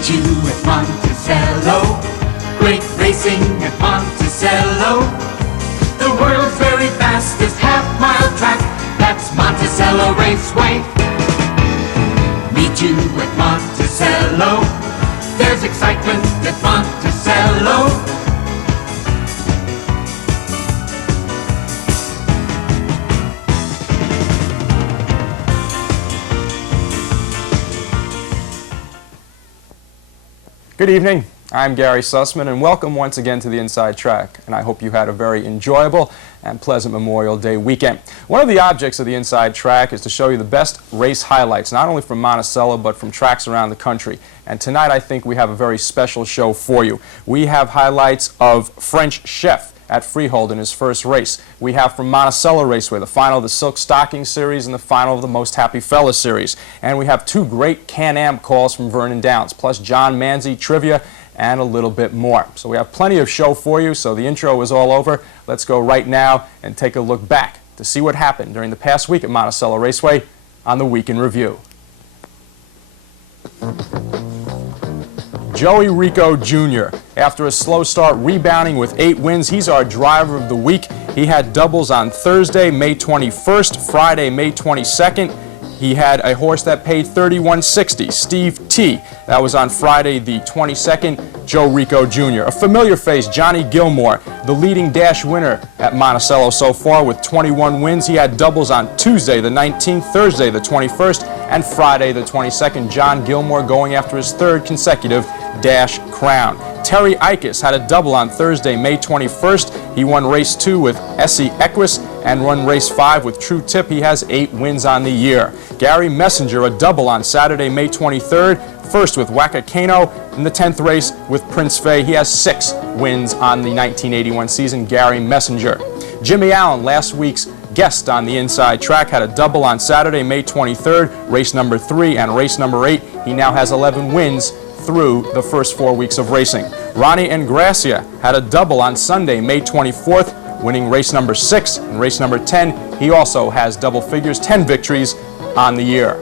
Meet you at Monticello. Great racing at Monticello. The world's very fastest half-mile track. That's Monticello Raceway. Meet you at Monticello. There's excitement at Monticello. Good evening. I'm Gary Sussman, and welcome once again to the Inside Track. And I hope you had a very enjoyable and pleasant Memorial Day weekend. One of the objects of the Inside Track is to show you the best race highlights, not only from Monticello, but from tracks around the country. And tonight I think we have a very special show for you. We have highlights of French Chef at Freehold in his first race. We have from Monticello Raceway, the final of the Silk Stocking Series and the final of the Most Happy Fella Series. And we have two great Can-Am calls from Vernon Downs, plus John Manzi trivia and a little bit more. So we have plenty of show for you, so the intro is all over. Let's go right now and take a look back to see what happened during the past week at Monticello Raceway on the Week in Review. Joey Ricco Jr. After a slow start, rebounding with 8 wins, he's our driver of the week. He had doubles on Thursday, May 21st, Friday, May 22nd. He had a horse that paid $31.60, Steve T. That was on Friday the 22nd, Joe Ricco Jr. A familiar face, Johnny Gilmour, the leading dash winner at Monticello so far with 21 wins. He had doubles on Tuesday the 19th, Thursday the 21st, and Friday the 22nd. John Gilmour going after his third consecutive dash crown. Terry Ickes had a double on Thursday, May 21st. He won race 2 with Essie Equus and won race 5 with True Tip. He has 8 wins on the year. Gary Messenger, a double on Saturday, May 23rd. First with Wakakano in the 10th race with Prince Fay. He has 6 wins on the 1981 season. Gary Messenger. Jimmy Allen, last week's guest on the Inside Track, had a double on Saturday, May 23rd, race number 3 and race number 8. He now has 11 wins through the first 4 weeks of racing. Ronnie Ingrassia had a double on Sunday, May 24th, winning race number 6 and race number 10. He also has double figures, 10 victories on the year.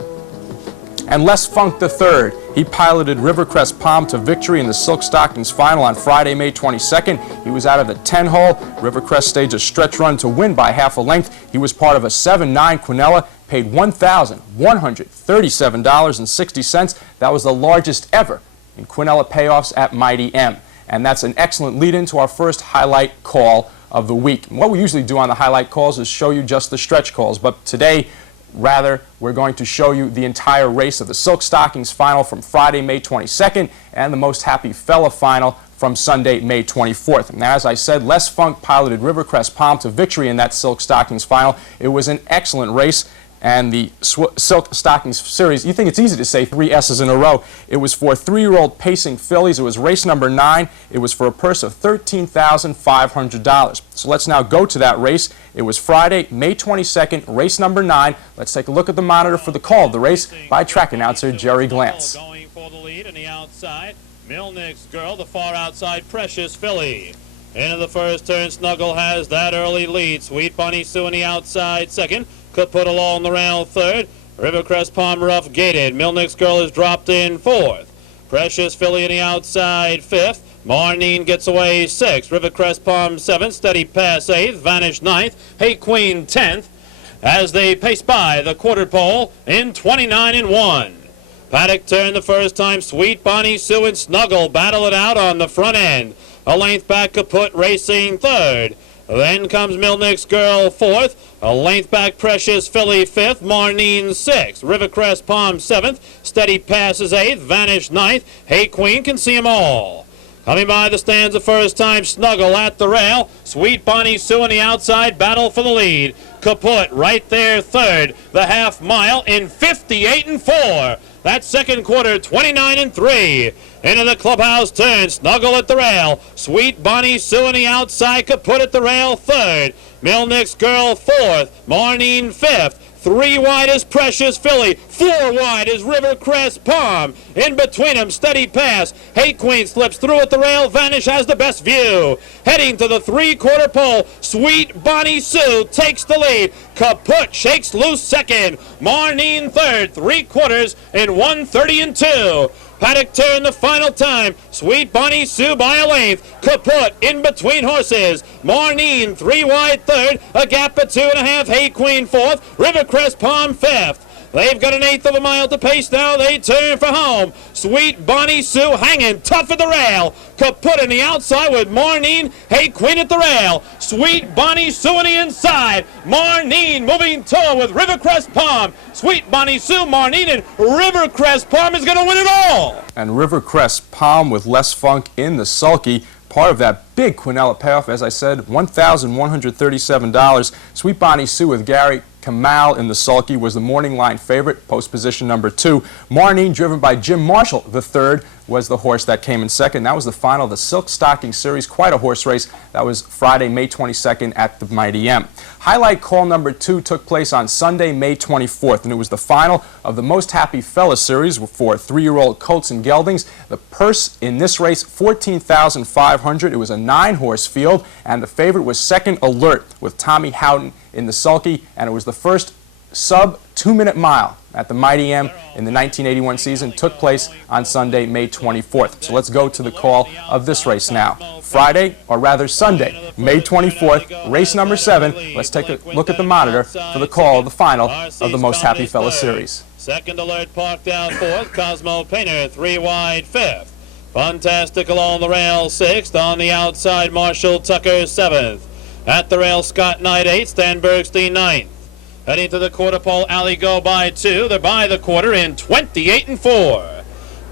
And Les Funk III, he piloted Rivercrest Palm to victory in the Silk Stockings final on Friday, May 22nd. He was out of the 10-hole. Rivercrest staged a stretch run to win by half a length. He was part of a 7-9 Quinella, paid $1,137.60. That was the largest ever in Quinella payoffs at Mighty M. And that's an excellent lead-in to our first highlight call of the week. And what we usually do on the highlight calls is show you just the stretch calls, but today, rather, we're going to show you the entire race of the Silk Stockings final from Friday, May 22nd, and the Most Happy Fella final from Sunday, May 24th. And as I said, Les Funk piloted Rivercrest Palm to victory in that Silk Stockings final. It was an excellent race. And the Silk Stockings Series, you think it's easy to say 3 S's in a row. It was for 3-year-old pacing fillies. It was race number 9. It was for a purse of $13,500. So let's now go to that race. It was Friday, May 22nd, race number 9. Let's take a look at the monitor for the call of the race by track announcer Jerry Glantz. Going for the lead on the outside, Milnick's Girl, the far outside Precious Filly. Into the first turn, Snuggle has that early lead. Sweet Bunny Sue on the outside second. Could put along the rail third. Rivercrest Palm rough gated. Milnick's Girl is dropped in fourth. Precious Filly on the outside fifth. Marnine gets away sixth. Rivercrest Palm seventh. Steady Pass eighth. Vanish ninth. Hey Queen 10th. As they pace by the quarter pole in 29-1. Paddock turned the first time. Sweet Bonnie Sue and Snuggle battle it out on the front end. A length back, Kaput Racing third. Then comes Milnick's Girl fourth. A length back, Precious Filly fifth. Marnine sixth. Rivercrest Palm seventh. Steady Passes eighth. Vanish ninth. Hey Queen can see 'em all. Coming by the stands the first time, Snuggle at the rail. Sweet Bonnie Sue on the outside, battle for the lead. Kaput right there third. The half mile in 58-4. That second quarter, 29-3. Into the clubhouse turn, Snuggle at the rail. Sweet Bonnie Sue on the outside, Kaput at the rail third. Milnick's Girl fourth. Marnine fifth. 3 wide is Precious Filly. 4 wide is Rivercrest Palm. In between them, Steady Pass. Hey Queen slips through at the rail. Vanish has the best view. Heading to the 3/4 pole, Sweet Bonnie Sue takes the lead. Kaput shakes loose second. Marnine third. 3/4 in 1:30-2. Paddock turn the final time. Sweet Bonnie Sue by a length. Kaput in between horses. Marnine 3 wide third. A gap of 2.5. Hay Queen fourth. Rivercrest Palm fifth. They've got 1/8 of a mile to pace now. They turn for home. Sweet Bonnie Sue hanging tough at the rail. Kaput in the outside with Marnine. Hey Queen at the rail. Sweet Bonnie Sue on the inside. Marnine moving tall with Rivercrest Palm. Sweet Bonnie Sue, Marnine, and Rivercrest Palm is going to win it all. And Rivercrest Palm with Les Funk in the sulky. Part of that big Quinella payoff, as I said, $1,137. Sweet Bonnie Sue with Gary Kamal in the sulky was the morning line favorite, post position number 2. Marnine, driven by Jim Marshall, the third, was the horse that came in second. That was the final of the Silk Stocking Series, quite a horse race. That was Friday, May 22nd at the Mighty M. Highlight call number 2 took place on Sunday, May 24th, and it was the final of the Most Happy Fella Series for 3-year-old colts and geldings. The purse in this race, $14,500. It was a 9-horse field, and the favorite was Second Alert with Tommy Houghton in the sulky, and it was the first sub-2-minute mile at the Mighty M in the 1981 season. Took place on Sunday, May 24th. So let's go to the call of this race now. Friday, or rather Sunday, May 24th, race number 7. Let's take a look at the monitor for the call of the final of the Most Happy Fella Series. Second Alert parked out fourth. Cosmo Painter 3 wide fifth. Fantastic along the rail 6th. On the outside, Marshall Tucker 7th. At the rail, Scott Knight 8th. Stan Bergstein 9th. Heading to the quarter pole, Alley Go by 2. They're by the quarter in 28-4.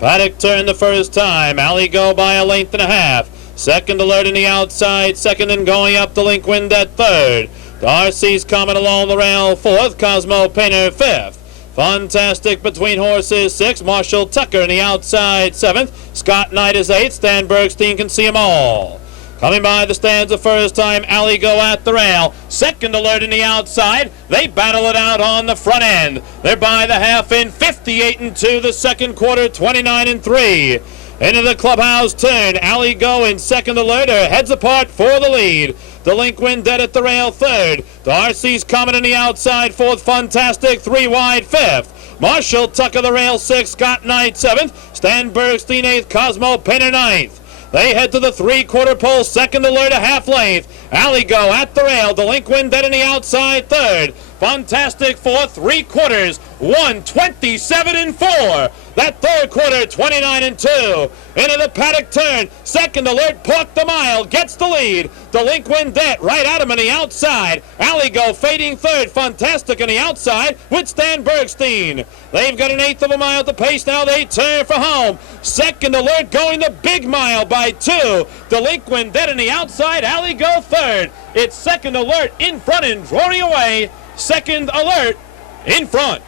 Paddock turned the first time. Alley Go by a length and a half. Second Alert in the outside. Second and going up the Linkwind at third. Darcy's coming along the rail 4th. Cosmo Painter 5th. Fantastic between horses 6th. Marshall Tucker in the outside 7th. Scott Knight is 8th. Stan Bergstein can see them all. Coming by the stands the first time, Alley Go at the rail. Second Alert in the outside. They battle it out on the front end. They're by the half in 58-2 the second quarter, 29-3. Into the clubhouse turn. Alley Go and Second Alert are heads apart for the lead. Delinquent Dead at the rail third. Darcy's coming in the outside fourth. Fantastic 3 wide fifth. Marshall Tucker the rail 6th. Scott Knight 7th. Stan Bergstein 8th. Cosmo Painter 9th. They head to the 3-quarter pole. Second Alert a half length. Alley Go at the rail. Delinquent Dead in the outside third. Fantastic fourth. 3 quarters. 1:27-4. That third quarter, 29-2. Into the paddock turn. Second Alert parked the mile. Gets the lead. Delinquent Debt right at him on the outside. Alley Go fading third. Fantastic on the outside with Stan Bergstein. They've got 1/8 of a mile to pace now. They turn for home. Second Alert going the big mile by 2. Delinquent Debt on the outside. Alley Go third. It's Second Alert in front and drawing away. Second Alert in front.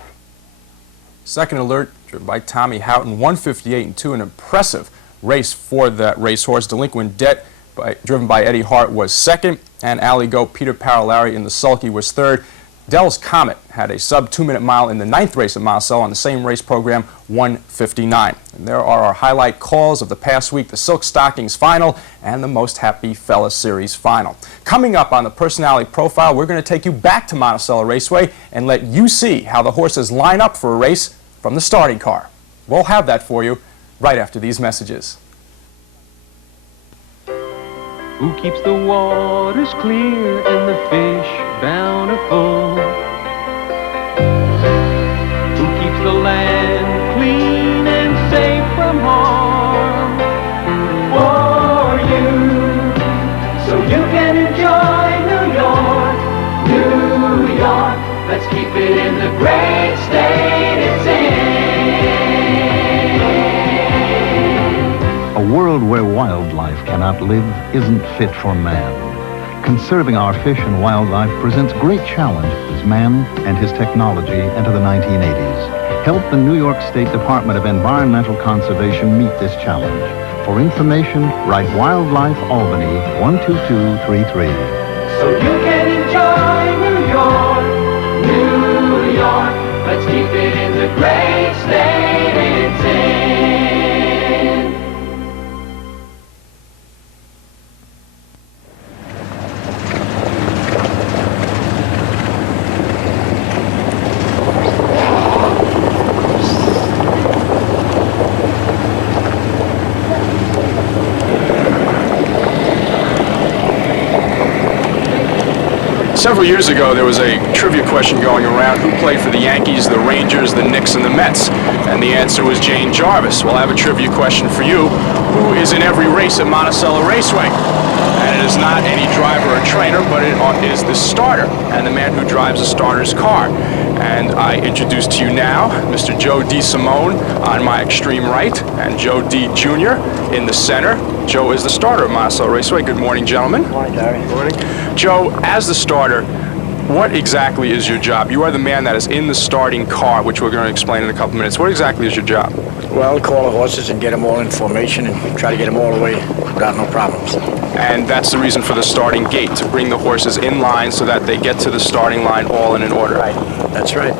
Second Alert, driven by Tommy Houghton, 158-2, an impressive race for that racehorse. Delinquent Debt, driven by Eddie Hart, was second, and Alley Go, Peter Parolari in the sulky, was third. Dell's Comet had a sub-2-minute mile in the 9th race at Monticello on the same race program, 1:59. And there are our highlight calls of the past week, the Silk Stockings final and the Most Happy Fella Series final. Coming up on the Personality Profile, we're going to take you back to Monticello Raceway and let you see how the horses line up for a race from the starting car. We'll have that for you right after these messages. Who keeps the waters clear and the fish bountiful? Who keeps the land clean and safe from harm? For you, so you can enjoy New York, New York. Let's keep it in the great state it's in. A world where wildlife cannot live isn't fit for man. Conserving our fish and wildlife presents great challenges as man and his technology enter the 1980s. Help the New York State Department of Environmental Conservation meet this challenge. For information, write Wildlife Albany 12233. So you can enjoy New York, New York. Let's keep it in the great state it's in. Several years ago, there was a trivia question going around: who played for the Yankees, the Rangers, the Knicks, and the Mets? And the answer was Jane Jarvis. Well, I have a trivia question for you. Who is in every race at Monticello Raceway? And it is not any driver or trainer, but it is the starter, and the man who drives the starter's car. And I introduce to you now Mr. Joe D. Simone on my extreme right, and Joe D. Jr. in the center. Joe is the starter at Monticello Raceway. Good morning, gentlemen. Good morning, Gary. Good morning. Joe, as the starter, what exactly is your job? You are the man that is in the starting car, which we're going to explain in a couple minutes. What exactly is your job? Well, call the horses and get them all in formation and try to get them all the way without no problems. And that's the reason for the starting gate, to bring the horses in line so that they get to the starting line all in an order. Right, that's right.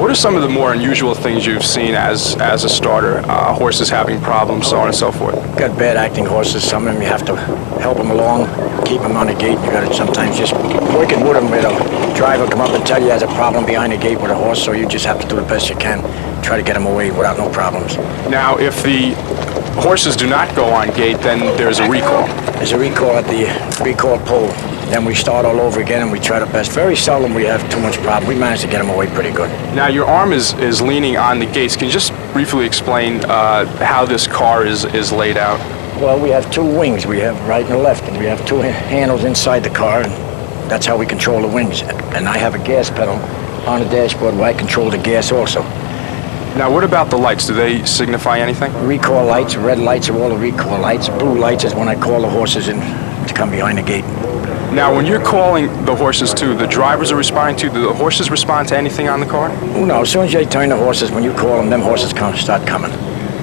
What are some of the more unusual things you've seen as a starter? Horses having problems, so on and so forth. Got bad acting horses. Some of them you have to help them along, keep them on the gate. You got to sometimes just working with them. A driver come up and tell you there's a problem behind the gate with a horse, so you just have to do the best you can. Try to get them away without no problems. Now, if the horses do not go on gate, then there's a recall. There's a recall at the recall pole. Then we start all over again and we try the best. Very seldom we have too much problem. We manage to get them away pretty good. Now, your arm is leaning on the gates. Can you just briefly explain how this car is laid out? Well, we have two wings. We have right and left, and we have two handles inside the car, and that's how we control the wings. And I have a gas pedal on the dashboard where I control the gas also. Now, what about the lights? Do they signify anything? Recall lights, red lights are all the recall lights. Blue lights is when I call the horses in to come behind the gate. Now, when you're calling the horses to, the drivers are responding to, do the horses respond to anything on the car? No, as soon as you turn the horses, when you call them horses start coming.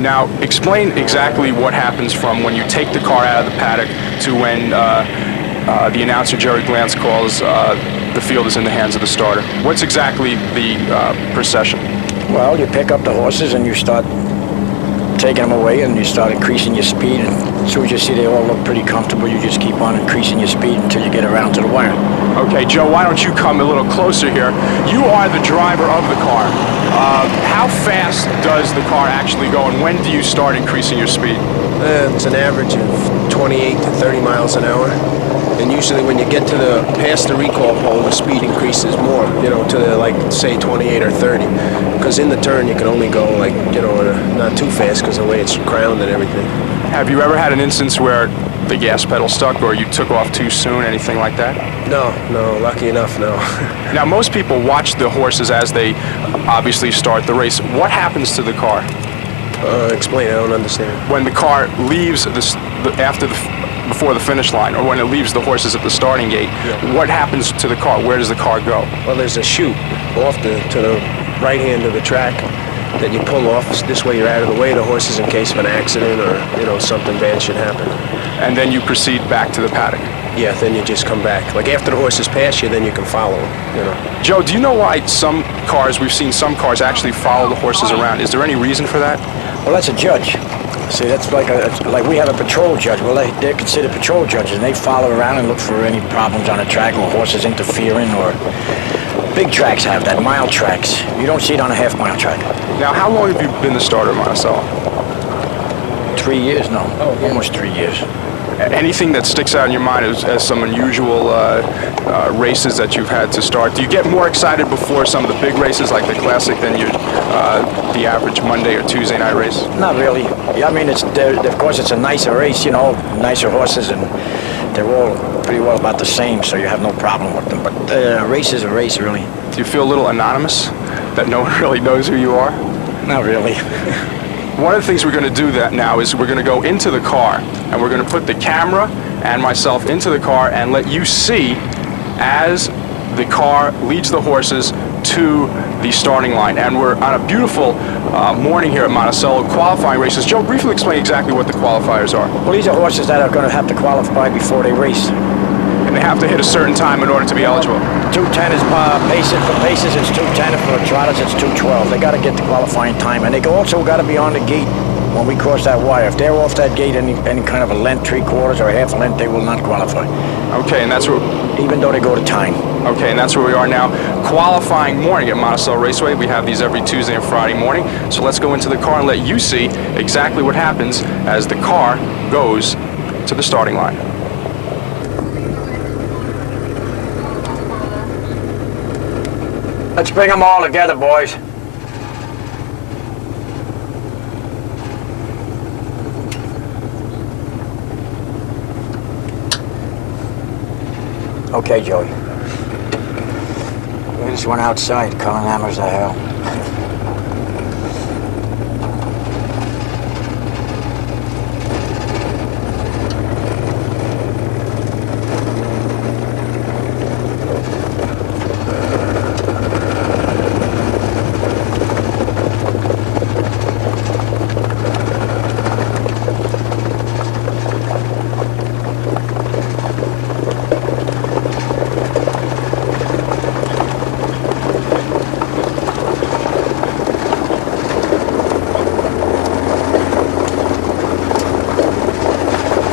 Now, explain exactly what happens from when you take the car out of the paddock to when the announcer, Jerry Glantz, calls the field is in the hands of the starter. What's exactly the procession? Well, you pick up the horses and you start taking them away and you start increasing your speed, and as soon as you see they all look pretty comfortable, you just keep on increasing your speed until you get around to the wire. Okay, Joe, why don't you come a little closer here? You are the driver of the car. How fast does the car actually go, and when do you start increasing your speed? It's an average of 28 to 30 miles an hour. And usually when you get to past the recall pole, the speed increases more, to like, say, 28 or 30. Because in the turn, you can only go, like, not too fast because of the way it's crowned and everything. Have you ever had an instance where the gas pedal stuck or you took off too soon, anything like that? No, lucky enough, no. Now, most people watch the horses as they obviously start the race. What happens to the car? Explain, I don't understand. When the car leaves before the finish line, or when it leaves the horses at the starting gate, what happens to the car? Where does the car go? Well, there's a chute off to the right hand of the track that you pull off. This way you're out of the way of the horses in case of an accident or, something bad should happen. And then you proceed back to the paddock? Yeah, then you just come back. Like after the horses pass you, then you can follow them, Joe, do you know why we've seen some cars actually follow the horses around? Is there any reason for that? Well, that's a judge. See, that's like we have a patrol judge. Well, they're considered patrol judges, and they follow around and look for any problems on the track or horses interfering, or big tracks have that, mile tracks. You don't see it on a half-mile track. Now, how long have you been the starter at Monticello? 3 years, no, almost 3 years. Anything that sticks out in your mind as some unusual races that you've had to start? Do you get more excited before some of the big races like the Classic than the average Monday or Tuesday night race? Not really. Yeah, I mean, of course it's a nicer race, nicer horses, and they're all pretty well about the same, so you have no problem with them. But a race is a race, really. Do you feel a little anonymous, that no one really knows who you are? Not really. One of the things we're going to do now is we're going to go into the car, and we're going to put the camera and myself into the car and let you see as the car leads the horses to the starting line. And we're on a beautiful morning here at Monticello, qualifying races. Joe, briefly explain exactly what the qualifiers are. Well, these are horses that are going to have to qualify before they race. And they have to hit a certain time in order to be eligible. 2:10 is for paces, it's 2:10, and for trotters, it's 2:12. They got to get the qualifying time, and they also got to be on the gate when we cross that wire. If they're off that gate any kind of a length, 3/4 or a half a length, they will not qualify. Okay, and that's where... Even though they go to time. Okay, and that's where we are now. Qualifying morning at Monticello Raceway. We have these every Tuesday and Friday morning. So let's go into the car and let you see exactly what happens as the car goes to the starting line. Let's bring them all together, boys. Okay, Joey. We just went outside, calling hammers to hell.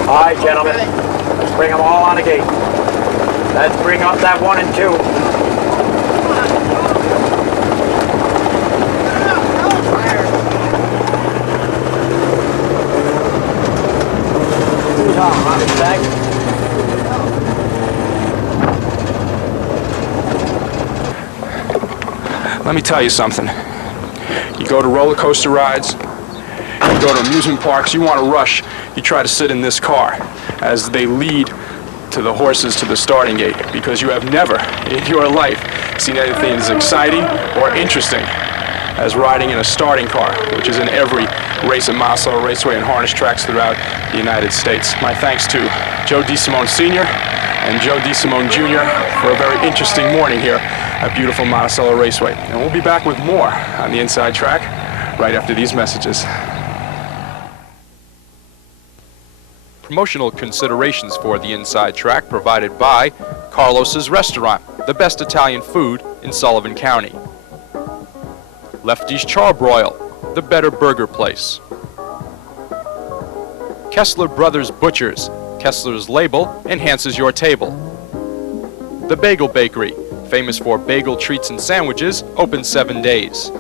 All right, gentlemen, let's bring them all on the gate. Let's bring up that 1 and 2. Who's on, Ronnie? Let me tell you something. You go to roller coaster rides, you go to amusement parks, you want to rush, you try to sit in this car as they lead to the horses to the starting gate, because you have never in your life seen anything as exciting or interesting as riding in a starting car, which is in every race at Monticello Raceway and harness tracks throughout the United States. My thanks to Joe DeSimone Sr. and Joe DeSimone Jr. for a very interesting morning here at beautiful Monticello Raceway. And we'll be back with more on the Inside Track right after these messages. Promotional considerations for the Inside Track provided by Carlos's Restaurant, the best Italian food in Sullivan County. Lefty's Charbroil, the better burger place. Kessler Brothers Butchers, Kessler's label enhances your table. The Bagel Bakery, famous for bagel treats and sandwiches, open 7 days.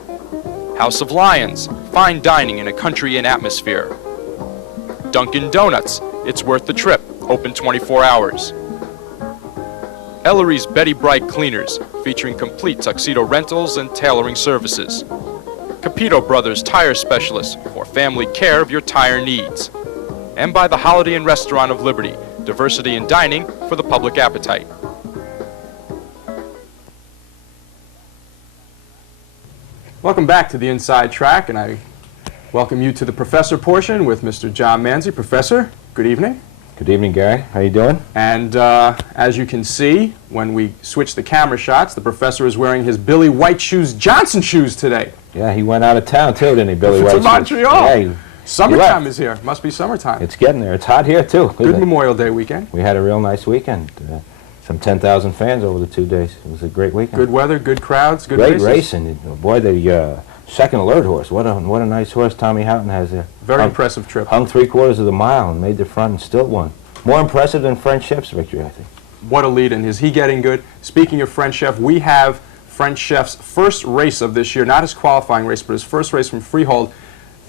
House of Lions, fine dining in a country inn atmosphere. Dunkin' Donuts, it's worth the trip, open 24 hours. Ellery's Betty Bright Cleaners, featuring complete tuxedo rentals and tailoring services. Capito Brothers Tire Specialists, for family care of your tire needs. And by the Holiday Inn Restaurant of Liberty, diversity in dining for the public appetite. Welcome back to the Inside Track, and I welcome you to the Professor portion with Mr. John Manzi. Professor, good evening. Good evening, Gary. How you doing? And as you can see, when we switch the camera shots, the Professor is wearing his Billy White Shoes Johnson shoes today. Yeah, he went out of town too, didn't he, Billy White? To Montreal. Yeah, summertime is here. Must be summertime. It's getting there. It's hot here too. Good Memorial Day weekend. We had a real nice weekend. Some 10,000 fans over the 2 days. It was a great weekend. Good weather, good crowds, good great races. racing. Boy, the second alert horse. What a nice horse Tommy Houghton has there. Very impressive trip. Hung 3/4 of the mile and made the front and still won. More impressive than French Chef's victory, I think. What a lead, and is he getting good? Speaking of French Chef, we have French Chef's first race of this year, not his qualifying race, but his first race from Freehold.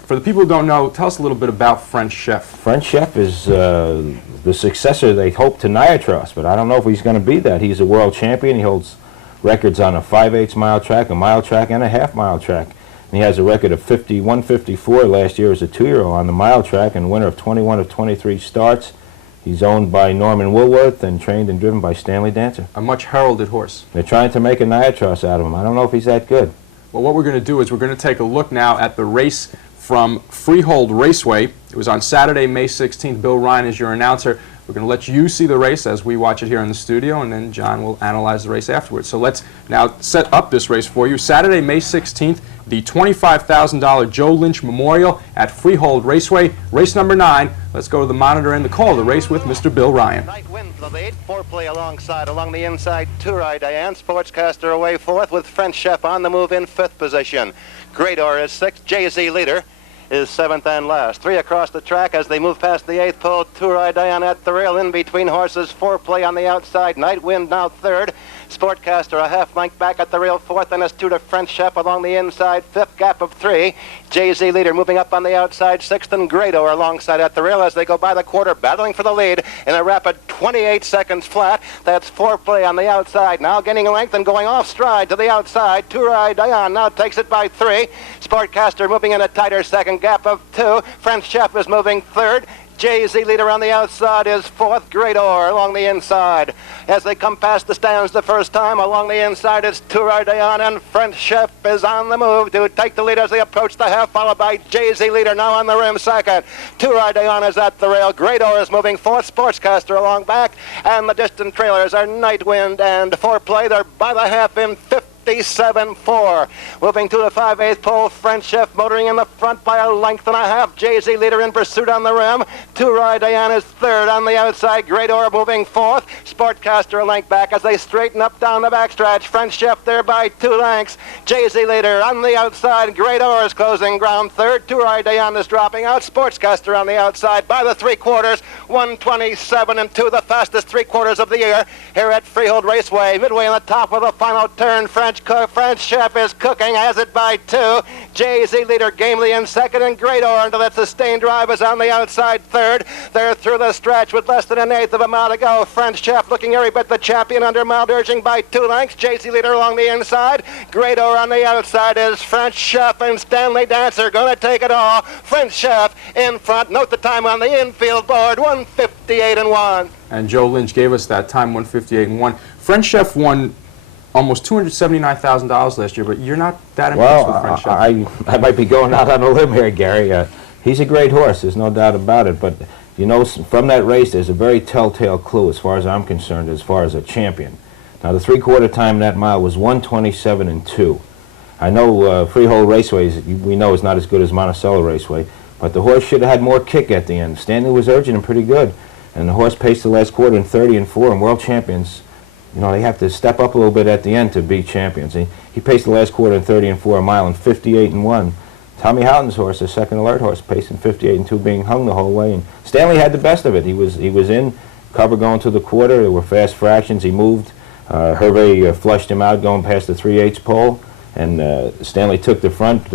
For the people who don't know, tell us a little bit about French Chef. French Chef is the successor, they hope, to Niatros, but I don't know if he's going to be that. He's a world champion. He holds records on a 5/8 mile track, a mile track, and a half-mile track. And he has a record of 51-54 last year as a 2-year-old on the mile track, and winner of 21 of 23 starts. He's owned by Norman Woolworth and trained and driven by Stanley Dancer. A much heralded horse. They're trying to make a Niatros out of him. I don't know if he's that good. Well, what we're going to do is we're going to take a look now at the race from Freehold Raceway. It was on Saturday, May 16th. Bill Ryan is your announcer. We're going to let you see the race as we watch it here in the studio, and then John will analyze the race afterwards. So let's now set up this race for you. Saturday, May 16th, the $25,000 Joe Lynch Memorial at Freehold Raceway. Race number 9. Let's go to the monitor and the call of the race with Mr. Bill Ryan. Night wind for the lead. Foreplay alongside. Along the inside, Two-Eye Diane. Sportscaster away 4th with French Chef on the move in 5th position. Grador is 6th. Jay-Z leader is 7th and last. 3 across the track as they move past the 8th pole. Two-Eye Diane at the rail. In between horses. Foreplay on the outside. Night wind now 3rd. Sportcaster a half length back at the rail 4th, and it's 2 to French Chef along the inside. 5th gap of 3. Jay-Z leader moving up on the outside. 6th and Grador alongside at the rail as they go by the quarter, battling for the lead in a rapid 28 seconds flat. That's foreplay on the outside. Now gaining length and going off stride to the outside. Two-Ride Diane now takes it by 3. Sportcaster moving in a tighter second, gap of 2. French Chef is moving third. Jay-Z leader on the outside is 4th. Great Or along the inside. As they come past the stands the first time, along the inside is Two-Ride Diane, and French Chef is on the move to take the lead as they approach the half, followed by Jay-Z leader now on the rim second. Two-Ride Diane is at the rail. Great Or is moving 4th. Sportscaster along back, and the distant trailers are Nightwind and Foreplay. They're by the half in 57-4. Moving to the 5/8 pole, French Chef motoring in the front by a length and a half. Jay-Z leader in pursuit on the rim. Two-Ride Diane is third on the outside. Great Or moving 4th. Sportcaster a length back as they straighten up down the backstretch. French Chef there by 2 lengths. Jay-Z leader on the outside. Great Or is closing ground third. Two-Ride Diane is dropping out. Sportscaster on the outside by the 3/4. 1:27.2, the fastest 3/4 of the year here at Freehold Raceway. Midway in the top of the final turn. French Chef is cooking, has it by 2. Jay-Z leader gamely in second, and Great Or until that sustained drive is on the outside third. They're through the stretch with less than 1/8 of a mile to go. French Chef looking every bit the champion under mild urging by 2 lengths. Jay-Z leader along the inside. Great Or on the outside is French Chef, and Stanley Dancer going to take it all. French Chef in front. Note the time on the infield board, 1:58.1. And Joe Lynch gave us that time, 1:58.1. French Chef won almost $279,000 last year, but you're not that impressed with French Chef. I might be going out on a limb here, Gary. He's a great horse, there's no doubt about it, but you know, from that race there's a very telltale clue as far as I'm concerned, as far as a champion. Now the 3/4 time that mile was 1:27.2. I know Freehold Raceway, we know, is not as good as Monticello Raceway, but the horse should have had more kick at the end. Stanley was urging him pretty good, and the horse paced the last quarter in 30-4, and world champions, you know, they have to step up a little bit at the end to be champions. He paced the last quarter in 30-4, a mile in 58-1. Tommy Houghton's horse, the second alert horse, paced in 58-2, being hung the whole way. And Stanley had the best of it. He was in cover going to the quarter. There were fast fractions. He moved. Hervey flushed him out going past the 3/8 pole, and Stanley took the front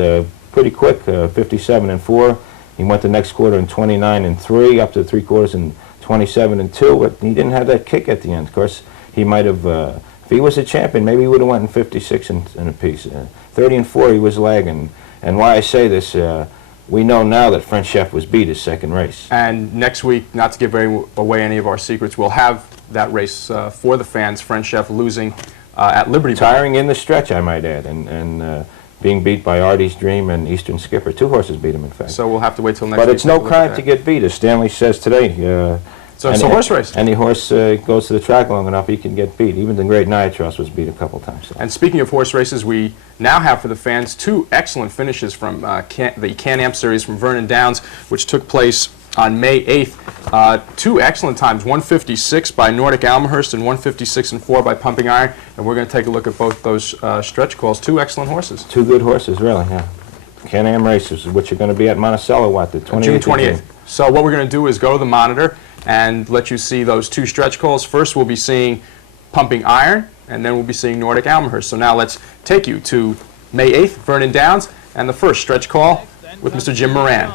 pretty quick, 57-4. He went the next quarter in 29-3, up to 3/4 in 27-2, but he didn't have that kick at the end. Of course, he might have, if he was a champion, maybe he would have went in 56 and a piece. 30-4, he was lagging. And why I say this, we know now that French Chef was beat his second race. And next week, not to give away any of our secrets, we'll have that race for the fans. French Chef losing at Liberty. Tiring in the stretch, I might add, and being beat by Artie's Dream and Eastern Skipper. 2 horses beat him, in fact. So we'll have to wait till next week. But it's no crime to get beat, as Stanley says today. So it's a horse race. Any horse goes to the track long enough, he can get beat. Even the great Niatros was beat a couple times. So. And speaking of horse races, we now have for the fans 2 excellent finishes from the Can-Am Series from Vernon Downs, which took place on May 8th. 2 excellent times, 1:56 by Nordic Almahurst and 1:56.4 by Pumping Iron. And we're going to take a look at both those stretch calls. 2 excellent horses. 2 good horses, really, yeah. Can-Am races, which are going to be at Monticello, what, the 28th? June 28th. So what we're going to do is go to the monitor and let you see those 2 stretch calls. First, we'll be seeing Pumping Iron, and then we'll be seeing Nordic Almahurst. So now let's take you to May 8th, Vernon Downs, and the first stretch call with Mr. Jim Moran.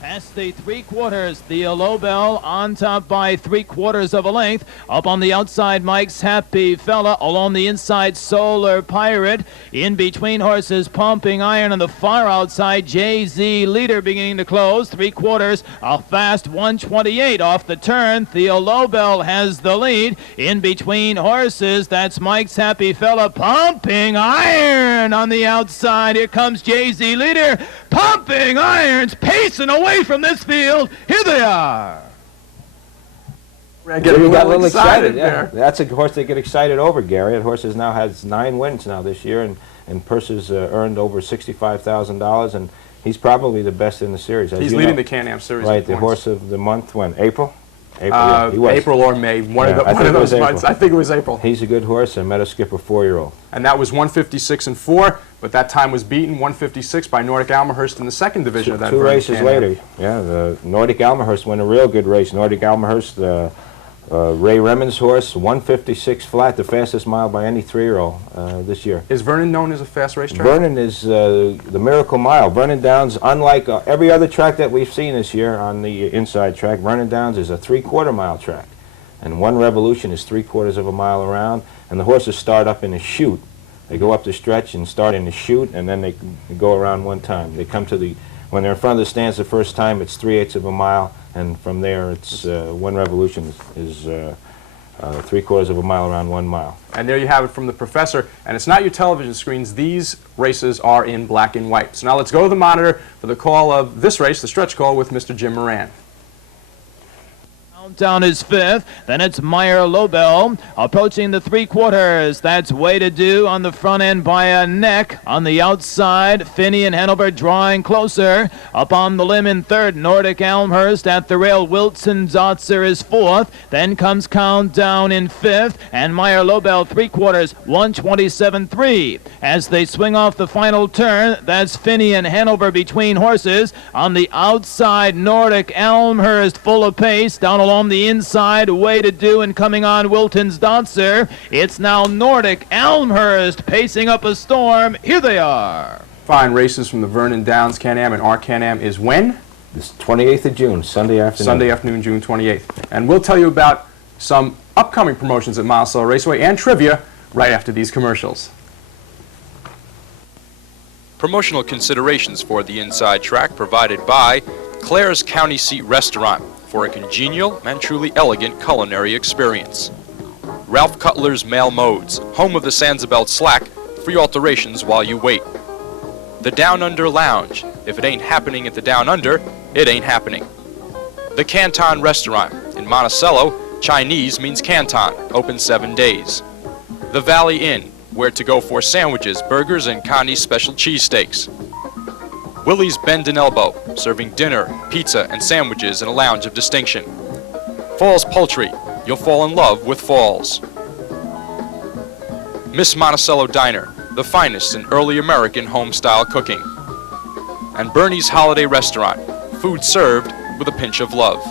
Past the 3/4, the low bell on top by 3/4 of a length. Up on the outside, Mike's Happy Fella. Along the inside, Solar Pirate. In between horses, Pumping Iron. On the far outside, Jay-Z Leader beginning to close. 3/4, a fast 1:28 off the turn. Theo Lobel has the lead. In between horses, that's Mike's Happy Fella. Pumping Iron on the outside. Here comes Jay-Z Leader. Pumping Iron's pacing away from this field. Here they are. We're getting a little excited there. Yeah. That's a horse they get excited over, Gary. That horse now has 9 wins now this year, and purses earned over $65,000, and he's probably the best in the series. He's leading the Can-Am Series. Right, the horse of the month, when? April? Yeah, he was. April or May, one of those months. I think it was April. He's a good horse, and Meadow Skipper 4-year-old. And that was 1:56.4, but that time was beaten 1:56 by Nordic Almahurst in the second division of that. 2 races later, yeah, the Nordic Almahurst won a real good race. Nordic Almahurst, Ray Remen's horse, 1:56 flat, the fastest mile by any 3-year-old this year. Is Vernon known as a fast racetrack? Vernon is the Miracle Mile. Vernon Downs, unlike every other track that we've seen this year on the inside track, Vernon Downs is a 3/4 mile track. and 1 revolution is 3/4 of a mile around, and the horses start up in a chute. They go up the stretch and start in the chute, and then they go around 1 time. They come to the, when they're in front of the stands the first time, it's 3/8 of a mile, and from there it's 1 revolution is 3/4 of a mile around 1 mile. And there you have it from the professor. And it's not your television screens. These races are in black and white. So now let's go to the monitor for the call of this race, the stretch call with Mr. Jim Moran. Down is 5th, then it's Meyer Lobel approaching the 3/4. That's Way to Do on the front end by a neck. On the outside, Finney and Hanover drawing closer. Up on the limb in 3rd, Nordic Elmhurst. At the rail, Wilson Dotzer is 4th. Then comes Countdown in 5th, and Meyer Lobel 3/4, 1:27.3. As they swing off the final turn, that's Finney and Hanover between horses. On the outside, Nordic Elmhurst full of pace down along the inside, Way to Do, and coming on Wilton's Dotzer. It's now Nordic Elmhurst pacing up a storm. Here they are. Fine races from the Vernon Downs Can-Am, and our Can-Am is when? This 28th of June, Sunday afternoon. Sunday afternoon, June 28th. And we'll tell you about some upcoming promotions at Monticello Raceway and trivia right after these commercials. Promotional considerations for the Inside Track provided by Clare's County Seat Restaurant for a congenial and truly elegant culinary experience. Ralph Cutler's Mail Modes, home of the Sandsabelt Slack, free alterations while you wait. The Down Under Lounge, if it ain't happening at the Down Under, it ain't happening. The Canton Restaurant, in Monticello, Chinese means Canton, open 7 days. The Valley Inn, where to go for sandwiches, burgers, and Connie's special cheesesteaks. Willie's Bend and Elbow, serving dinner, pizza, and sandwiches in a lounge of distinction. Falls Poultry, you'll fall in love with Falls. Miss Monticello Diner, the finest in early American home-style cooking. And Bernie's Holiday Restaurant, food served with a pinch of love.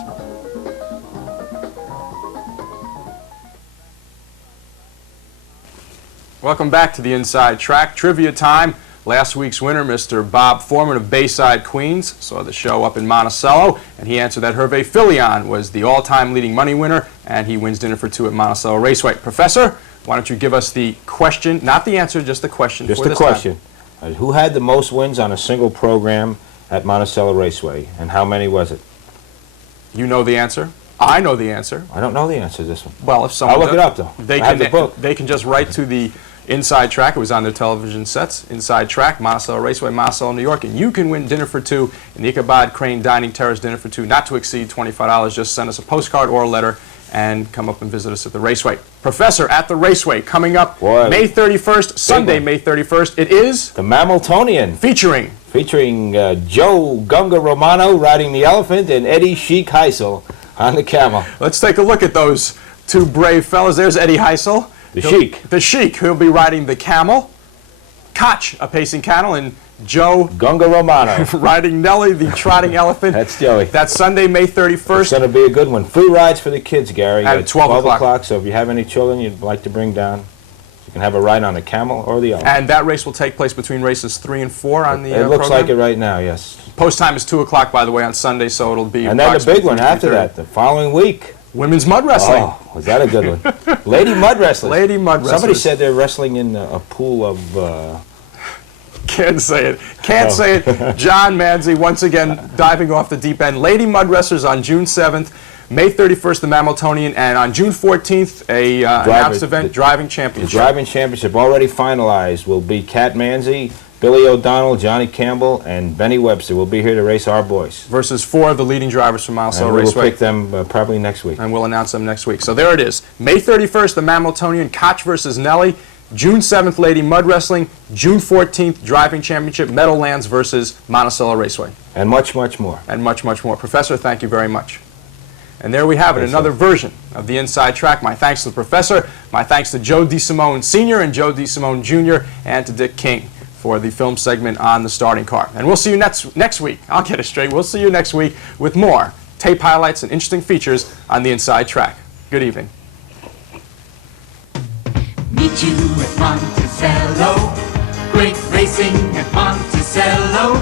Welcome back to the Inside Track. Trivia time. Last week's winner, Mr. Bob Foreman of Bayside, Queens, saw the show up in Monticello, and he answered that Hervé Filion was the all-time leading money winner, and he wins dinner for 2 at Monticello Raceway. Professor, why don't you give us the question, not the answer, just the question Just for the this question. time. Who had the most wins on a single program at Monticello Raceway, and how many was it? You know the answer. I know the answer. I don't know the answer to this one. Well, if someone I'll look it up, though. They I have the book. They can just write to the Inside Track. It was on their television sets. Inside Track, Monticello Raceway, Monticello, New York, and you can win dinner for 2 in the Ichabod Crane Dining Terrace dinner for 2, not to exceed $25. Just send us a postcard or a letter and come up and visit us at the Raceway. Professor, at the Raceway, coming up May 31st, Sunday, May 31st. It is the Mamiltonian, featuring Joe Gunga Romano riding the elephant and Eddie Chic Heisel on the camel. Let's take a look at those 2 brave fellas. There's Eddie Heisel. The Sheik. The Sheik, who'll be riding the camel. Koch, a pacing cattle, and Joe Gunga Romano riding Nellie, the trotting elephant. That's Joey. That's Sunday, May 31st. It's going to be a good one. Free rides for the kids, Gary. At 12 o'clock. So if you have any children you'd like to bring down, you can have a ride on the camel or the elephant. And that race will take place between races 3 and 4 on the It looks program. like it right now, yes. Post time is 2 o'clock, by the way, on Sunday, so it'll be. And then the big one after that, the following week. Women's mud wrestling. Oh, was that a good one? Lady mud wrestlers. Lady mud wrestlers. Somebody said they're wrestling in a pool of... Can't say it. Can't say it. John Manzi, once again, diving off the deep end. Lady mud wrestlers on June 7th. May 31st, the Mamiltonian, and on June 14th, a announced event, Driving Championship. The Driving Championship, already finalized, will be Cat Manzi, Billy O'Donnell, Johnny Campbell, and Benny Webster will be here to race our boys. Versus 4 of the leading drivers from Monticello Raceway. Raceway. We'll pick them probably next week. And we'll announce them next week. So there it is. May 31st, the Mamiltonian, Koch versus Nellie. June 7th, Lady Mud Wrestling. June 14th, Driving Championship, Meadowlands versus Monticello Raceway. And much, much more. And much, much more. Professor, thank you very much. And there we have it, another version of the Inside Track. My thanks to the professor, my thanks to Joe DeSimone Sr. and Joe DeSimone Jr. and to Dick King for the film segment on the starting car. And we'll see you next week. I'll get it straight. We'll see you next week with more tape highlights and interesting features on the Inside Track. Good evening. Meet you at Monticello. Great racing at Monticello.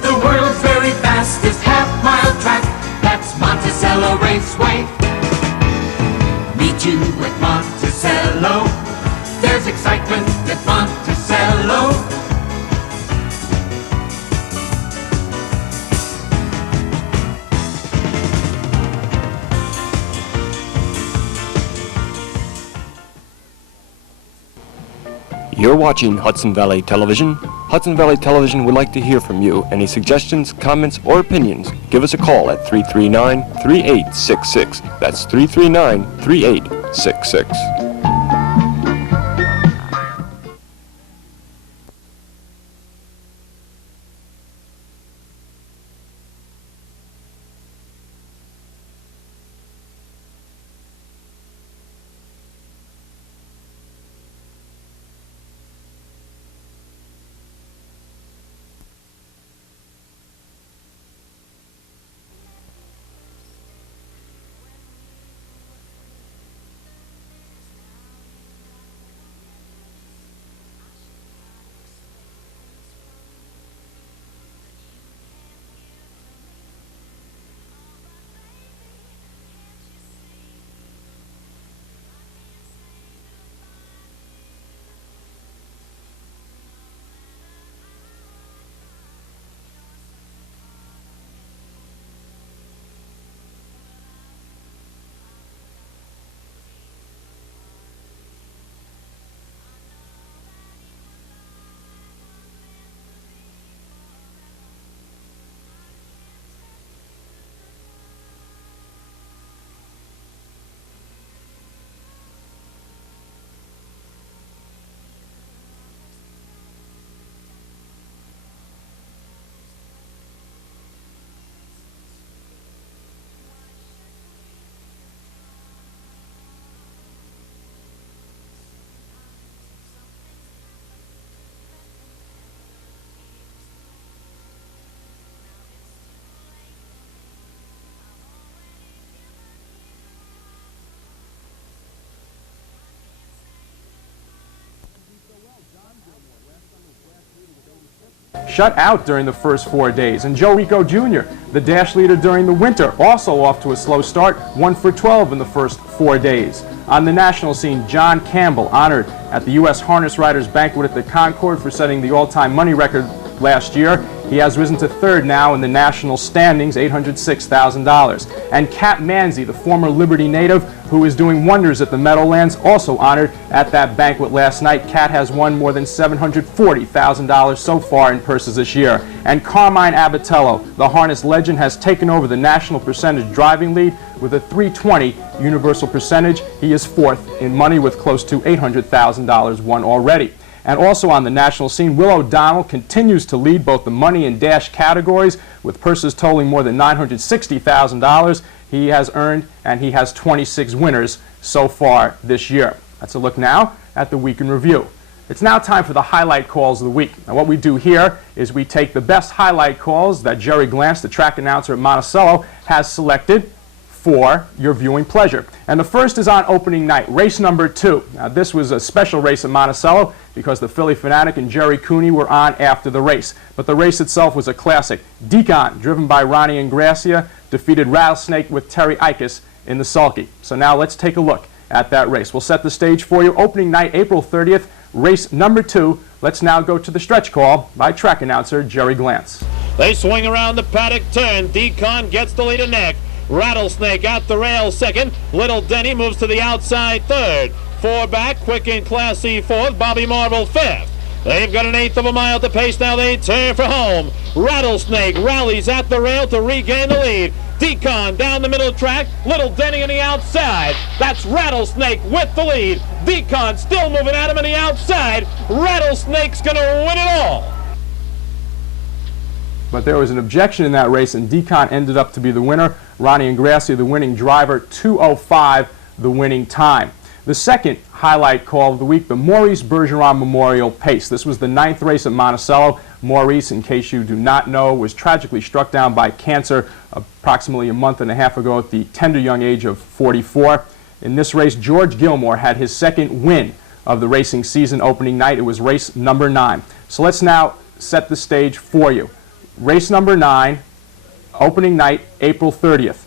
The world's very fastest half-mile track. That's Monticello Raceway. You're watching Hudson Valley Television. Hudson Valley Television would like to hear from you. Any suggestions, comments, or opinions, give us a call at 339-3866. That's 339-3866. Shut out during the first 4 days. And Joe Ricco Jr., the dash leader during the winter, also off to a slow start, 1 for 12 in the first 4 days. On the national scene, John Campbell, honored at the U.S. Harness Riders Banquet at the Concord for setting the all-time money record last year. He has risen to third now in the national standings, $806,000. And Cat Manzi, the former Liberty native who is doing wonders at the Meadowlands, also honored at that banquet last night. Cat has won more than $740,000 so far in purses this year. And Carmine Abatello, the harness legend, has taken over the national percentage driving lead with a 320 universal percentage. He is fourth in money with close to $800,000 won already. And also on the national scene, Will O'Donnell continues to lead both the money and dash categories with purses totaling more than $960,000. He has earned, and he has 26 winners so far this year. Let's a look now at the week in review. It's now time for the highlight calls of the week. Now what we do here is we take the best highlight calls that Jerry Glantz, the track announcer at Monticello, has selected for your viewing pleasure. And the first is on opening night, race number 2. Now this was a special race at Monticello because the Philly Fanatic and Jerry Cooney were on after the race. But the race itself was a classic. Deacon, driven by Ronnie Ingrassia, defeated Rattlesnake with Terry Ickes in the sulky. So now let's take a look at that race. We'll set the stage for you. Opening night, April 30th, race number 2. Let's now go to the stretch call by track announcer Jerry Glantz. They swing around the paddock turn. Deacon gets the lead a neck. Rattlesnake out the rail second. Little Denny moves to the outside third. 4 back, quick and classy fourth. Bobby Marble fifth. They've got an 1/8 of a mile to pace now. They turn for home. Rattlesnake rallies at the rail to regain the lead. Deacon down the middle track. Little Denny on the outside. That's Rattlesnake with the lead. Deacon still moving at him on the outside. Rattlesnake's going to win it all. But there was an objection in that race, and Deacon ended up to be the winner. Ronnie Ingrassia, the winning driver, 2:05, the winning time. The second highlight call of the week, the Maurice Bergeron Memorial Pace. This was the 9th race at Monticello. Maurice, in case you do not know, was tragically struck down by cancer approximately a month and a half ago at the tender young age of 44. In this race, George Gilmour had his second win of the racing season opening night. It was race number 9. So let's now set the stage for you. Race number 9, opening night, April 30th.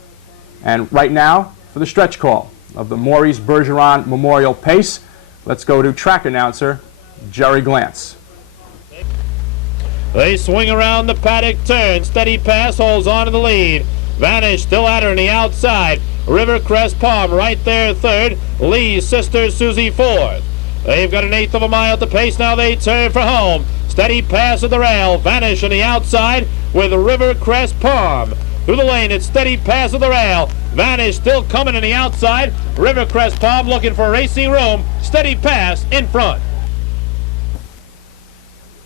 And right now, for the stretch call of the Maurice Bergeron Memorial Pace, let's go to track announcer Jerry Glantz. They swing around the paddock turn. Steady pass holds on to the lead. Vanish still at her on the outside. Rivercrest Palm right there third. Lee's sister Susie fourth. They've got an eighth of a mile at the pace. Now they turn for home. Steady pass of the rail. Vanish on the outside with Rivercrest Palm. Through the lane, it's steady pass of the rail. Vanish still coming on the outside. Rivercrest Palm looking for racing room. Steady pass in front.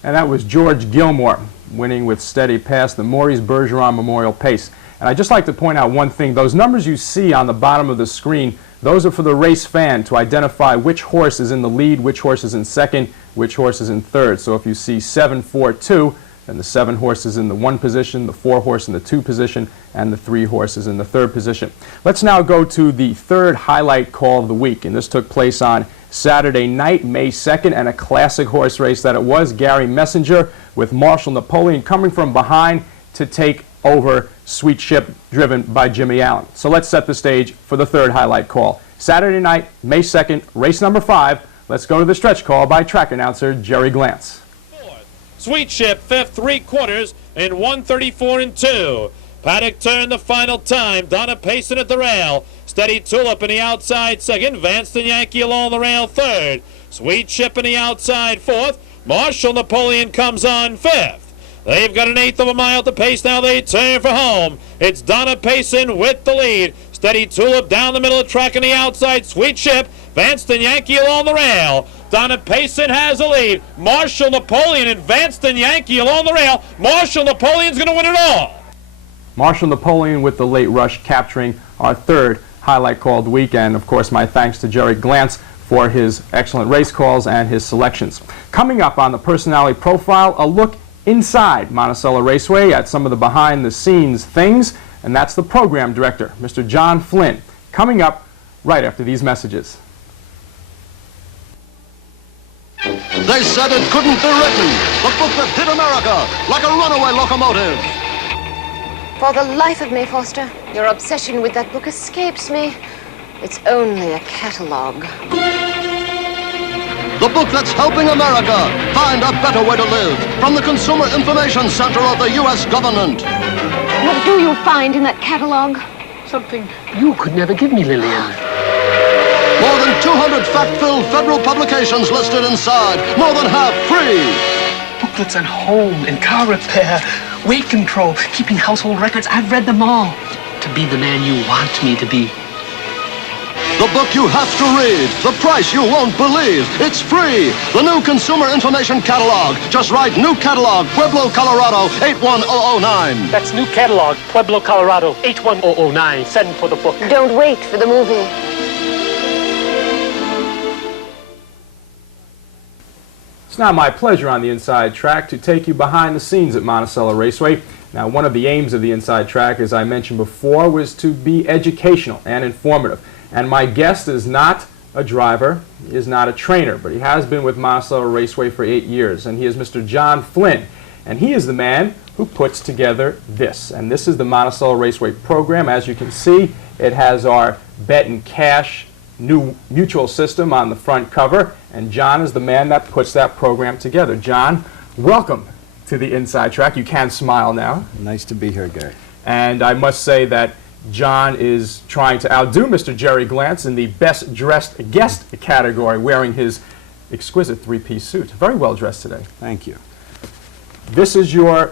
And that was George Gilmour winning with steady pass, the Maurice Bergeron Memorial Pace. And I'd just like to point out one thing. Those numbers you see on the bottom of the screen, those are for the race fan to identify which horse is in the lead, which horse is in second, which horse is in third. So if you see 7-4-2, then the 7 horse is in the 1 position, the 4 horse in the 2 position, and the 3 horses in the 3rd position. Let's now go to the 3rd highlight call of the week, and this took place on Saturday night, May 2nd, and a classic horse race that it was. Gary Messenger with Marshall Napoleon coming from behind to take over Sweet Ship, driven by Jimmy Allen. So let's set the stage for the 3rd highlight call. Saturday night, May 2nd, race number 5. Let's go to the stretch call by track announcer Jerry Glantz. Sweet Ship, 5th, 3/4 in 1:34 and 2. Paddock turned the final time. Donna Payson at the rail. Steady Tulip in the outside 2nd. Vanston Yankee along the rail 3rd. Sweet Ship in the outside 4th. Marshall Napoleon comes on 5th. They've got an eighth of a mile at the pace. Now they turn for home. It's Donna Payson with the lead. Steady Tulip down the middle of the track on the outside. Sweet Ship. Vanston Yankee along the rail. Donna Payson has the lead. Marshall Napoleon and Vanston Yankee along the rail. Marshall Napoleon's going to win it all. Marshall Napoleon with the late rush capturing our 3rd highlight call of the weekend. Of course, my thanks to Jerry Glantz for his excellent race calls and his selections. Coming up on the personality profile, a look inside Monticello Raceway at some of the behind-the-scenes things, and that's the program director, Mr. John Flynn, coming up right after these messages. They said it couldn't be written. The book that hit America like a runaway locomotive. For the life of me, Foster, your obsession with that book escapes me. It's only a catalog. The book that's helping America find a better way to live. From the Consumer Information Center of the U.S. government. What do you find in that catalog? Something you could never give me, Lillian. More than 200 fact-filled federal publications listed inside. More than half free. Booklets on home and car repair, weight control, keeping household records. I've read them all. To be the man you want me to be. The book you have to read. The price you won't believe. It's free. The new Consumer Information Catalog. Just write New Catalog, Pueblo, Colorado, 81009. That's New Catalog, Pueblo, Colorado, 81009. Send for the book. Don't wait for the movie. It's now my pleasure on the Inside Track to take you behind the scenes at Monticello Raceway. Now, one of the aims of the Inside Track, as I mentioned before, was to be educational and informative. And my guest is not a driver, he is not a trainer, but he has been with Monticello Raceway for 8 years, and he is Mr. John Flynn. And he is the man who puts together this. And this is the Monticello Raceway program. As you can see, it has our Bet and Cash new mutual system on the front cover, and John is the man that puts that program together. John, welcome to the Inside Track. You can smile now. Nice to be here, Gary. And I must say that John is trying to outdo Mr. Jerry Glantz in the best dressed guest category, wearing his exquisite 3-piece suit. Very well dressed today. Thank you. This is your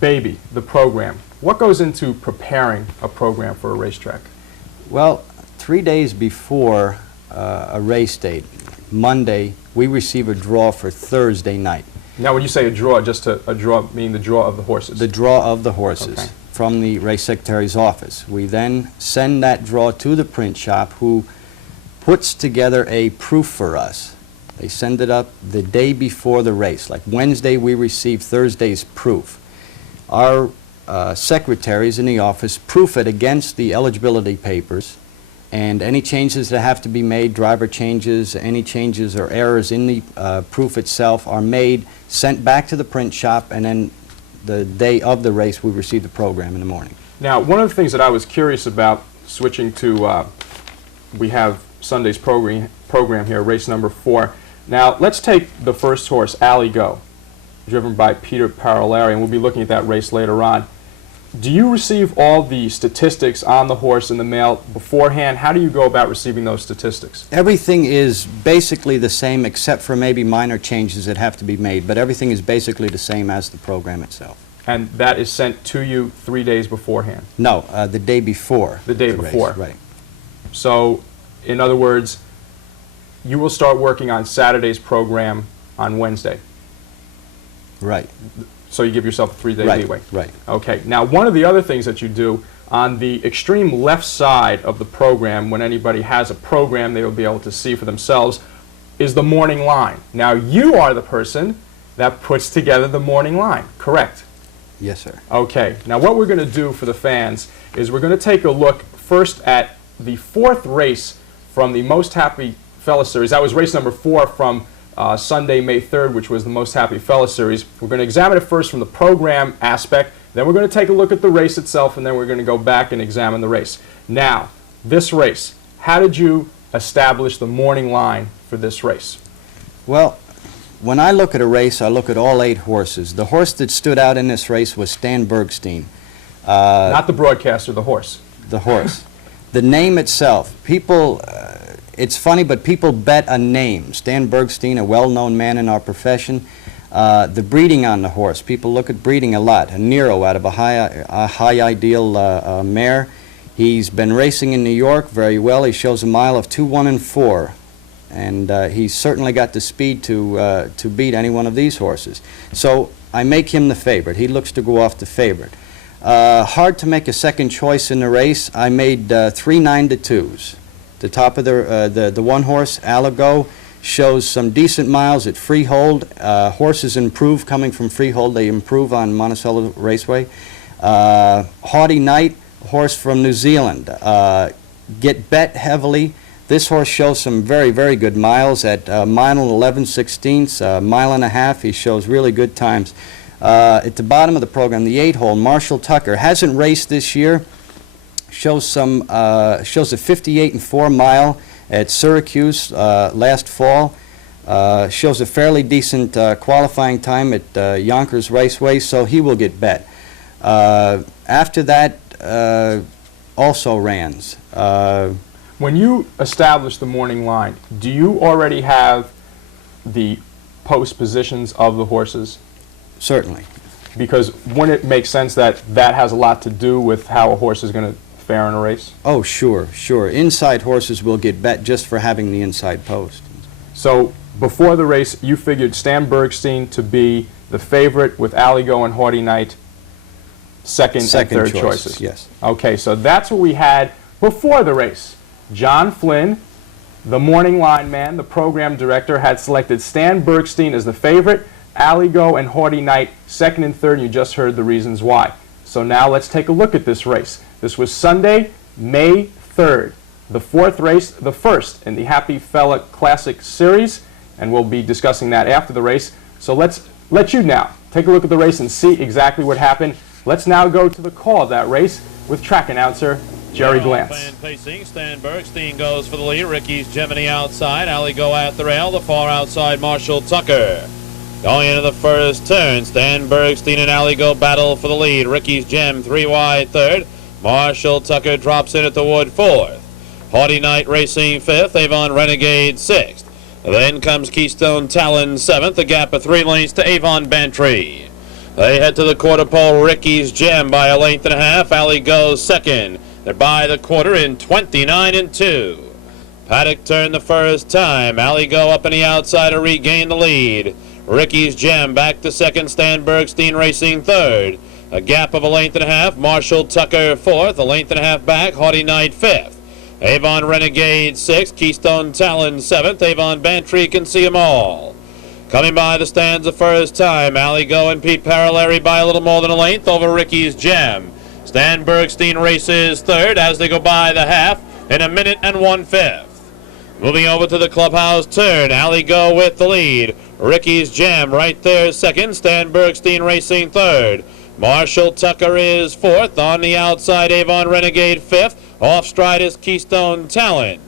baby, the program. What goes into preparing a program for a racetrack? Well, 3 days before a race date, Monday, we receive a draw for Thursday night. Now, when you say a draw, just a draw, meaning the draw of the horses? The draw of the horses. Okay. From the race secretary's office. We then send that draw to the print shop, who puts together a proof for us. They send it up the day before the race. Like Wednesday, we receive Thursday's proof. Our secretaries in the office proof it against the eligibility papers, and any changes that have to be made, driver changes, any changes or errors in the proof itself are made, sent back to the print shop, and then the day of the race, we receive the program in the morning. Now, one of the things that I was curious about, switching to, we have Sunday's program here, race number 4. Now, let's take the first horse, Alley Go, driven by Peter Parolari, and we'll be looking at that race later on. Do you receive all the statistics on the horse in the mail beforehand? How do you go about receiving those statistics? Everything is basically the same except for maybe minor changes that have to be made, but everything is basically the same as the program itself. And that is sent to you 3 days beforehand? No, the day before. The day the before. race, right. So, in other words, you will start working on Saturday's program on Wednesday. Right. So you give yourself a 3-day leeway. Right. Okay. Now, one of the other things that you do on the extreme left side of the program, when anybody has a program they will be able to see for themselves, is the morning line. Now, you are the person that puts together the morning line, correct? Yes, sir. Okay. Now, what we're going to do for the fans is we're going to take a look first at the 4th race from the Most Happy Fella Series. That was race number 4 from Sunday, May 3rd, which was the Most Happy Fella Series. We're going to examine it first from the program aspect, then we're going to take a look at the race itself, and then we're going to go back and examine the race. Now, this race, how did you establish the morning line for this race? Well, when I look at a race, I look at all 8 horses. The horse that stood out in this race was Stan Bergstein. Not the broadcaster, the horse. The horse. The name itself, people, it's funny, but people bet a name. Stan Bergstein, a well-known man in our profession. The breeding on the horse, people look at breeding a lot. A Nero out of a high ideal mare. He's been racing in New York very well. He shows a mile of 2, 1, and 4. And he's certainly got the speed to beat any one of these horses. So I make him the favorite. He looks to go off the favorite. Hard to make a second choice in the race. I made 3 9-2s. The top of the one horse, Aligo, shows some decent miles at freehold. Horses improve coming from freehold. They improve on Monticello Raceway. Haughty Knight, horse from New Zealand, get bet heavily. This horse shows some very, very good miles at mile and 11/16, a mile and a half. He shows really good times. At the bottom of the program, the 8-hole, Marshall Tucker, hasn't raced this year. Shows a 58 4 mile at Syracuse last fall. Shows a fairly decent qualifying time at Yonkers Raceway, so he will get bet. After that, also Rands. When you establish the morning line, do you already have the post positions of the horses? Certainly. Because wouldn't it make sense that that has a lot to do with how a horse is going to fare in a race? Oh, sure, sure. Inside horses will get bet just for having the inside post. So before the race, you figured Stan Bergstein to be the favorite with Aligo and Haughty Knight second and third choices. Yes. Okay, so that's what we had before the race. John Flynn, the morning line man, the program director, had selected Stan Bergstein as the favorite, Aligo and Haughty Knight second and third, and you just heard the reasons why. So now let's take a look at this race. This was Sunday, May 3rd, the 4th race, the first in the Happy Fella Classic Series, and we'll be discussing that after the race. So let's let you now take a look at the race and see exactly what happened. Let's now go to the call of that race with track announcer Jerry Glantz. Fan pacing, Stan Bergstein goes for the lead. Ricky's Gemini outside. Aligo at the rail. The far outside, Marshall Tucker. Going into the first turn, Stan Bergstein and Aligo battle for the lead. Ricky's Gem 3 wide third. Marshall Tucker drops in at the wood 4th. Haughty Knight racing 5th. Avon Renegade 6th. Then comes Keystone Talon 7th. A gap of 3 lengths to Avon Bantry. They head to the quarter pole. Ricky's Gem by a length and a half. Aligo 2nd. They're by the quarter in 29 2. Paddock turned the first time. Aligo up in the outside to regain the lead. Ricky's Gem back to 2nd. Stan Bergstein racing 3rd. A gap of a length and a half. Marshall Tucker 4th. A length and a half back. Haughty Knight 5th. Avon Renegade 6th. Keystone Talon 7th. Avon Bantry can see them all. Coming by the stands the first time. Aligo and Pete Parolari by a little more than a length over Ricky's Gem. Stan Bergstein races 3rd as they go by the half in 1 minute and 1/5. Moving over to the clubhouse turn, Aligo with the lead. Ricky's Gem right there 2nd. Stan Bergstein racing 3rd. Marshall Tucker is 4th. On the outside, Avon Renegade 5th. Off stride is Keystone Talon.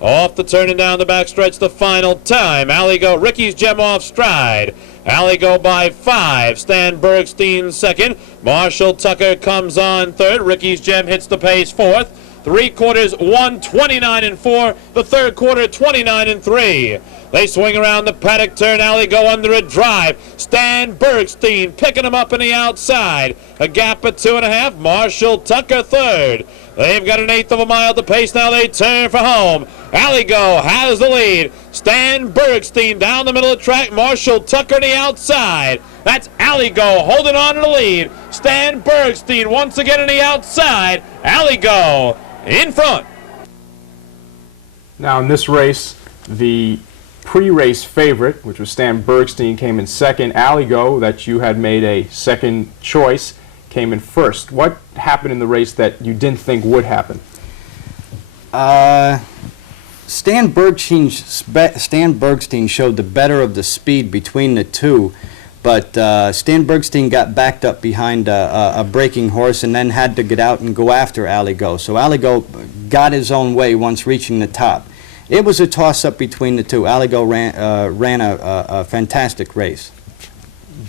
Off the turn and down the backstretch the final time. Aligo, Ricky's Gem off stride. Alley Go by 5. Stan Bergstein second. Marshall Tucker comes on third. Ricky's Gem hits the pace fourth. 3 quarters, 1:29.4. The third quarter, 29.3. They swing around the paddock turn. Alley Go under a drive. Stan Bergstein picking him up in the outside. A gap of 2.5. Marshall Tucker third. They've got an eighth of a mile to pace now. They turn for home. Alley Go has the lead. Stan Bergstein down the middle of the track. Marshall Tucker on the outside. That's Alley Go holding on to the lead. Stan Bergstein once again on the outside. Alley Go in front. Now in this race, the pre-race favorite, which was Stan Bergstein, came in second. Alley Go, that you had made a second choice, came in first. What happened in the race that you didn't think would happen? Stan Bergstein showed the better of the speed between the two, but Stan Bergstein got backed up behind a braking horse and then had to get out and go after Alley Go. So Alley Go got his own way once reaching the top. It was a toss-up between the two. Alley Go ran a fantastic race.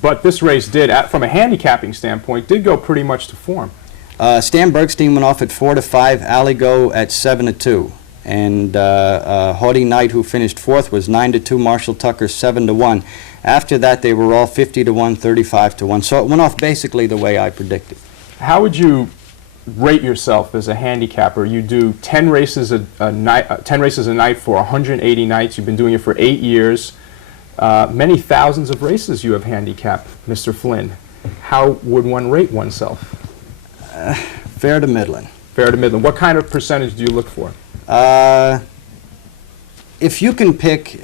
But this race did, from a handicapping standpoint, did go pretty much to form. Stan Bergstein went off at 4-5, Alley Go at 7-2. And Haughty Knight, who finished fourth, was 9-2, Marshall Tucker 7-1. After that, they were all 50-1, 35-1. So it went off basically the way I predicted. How would you rate yourself as a handicapper? You do 10 races a night for 180 nights. You've been doing it for 8 years. Many thousands of races you have handicapped, Mr. Flynn. How would one rate oneself? Fair to middling. Fair to middling. What kind of percentage do you look for? If you can pick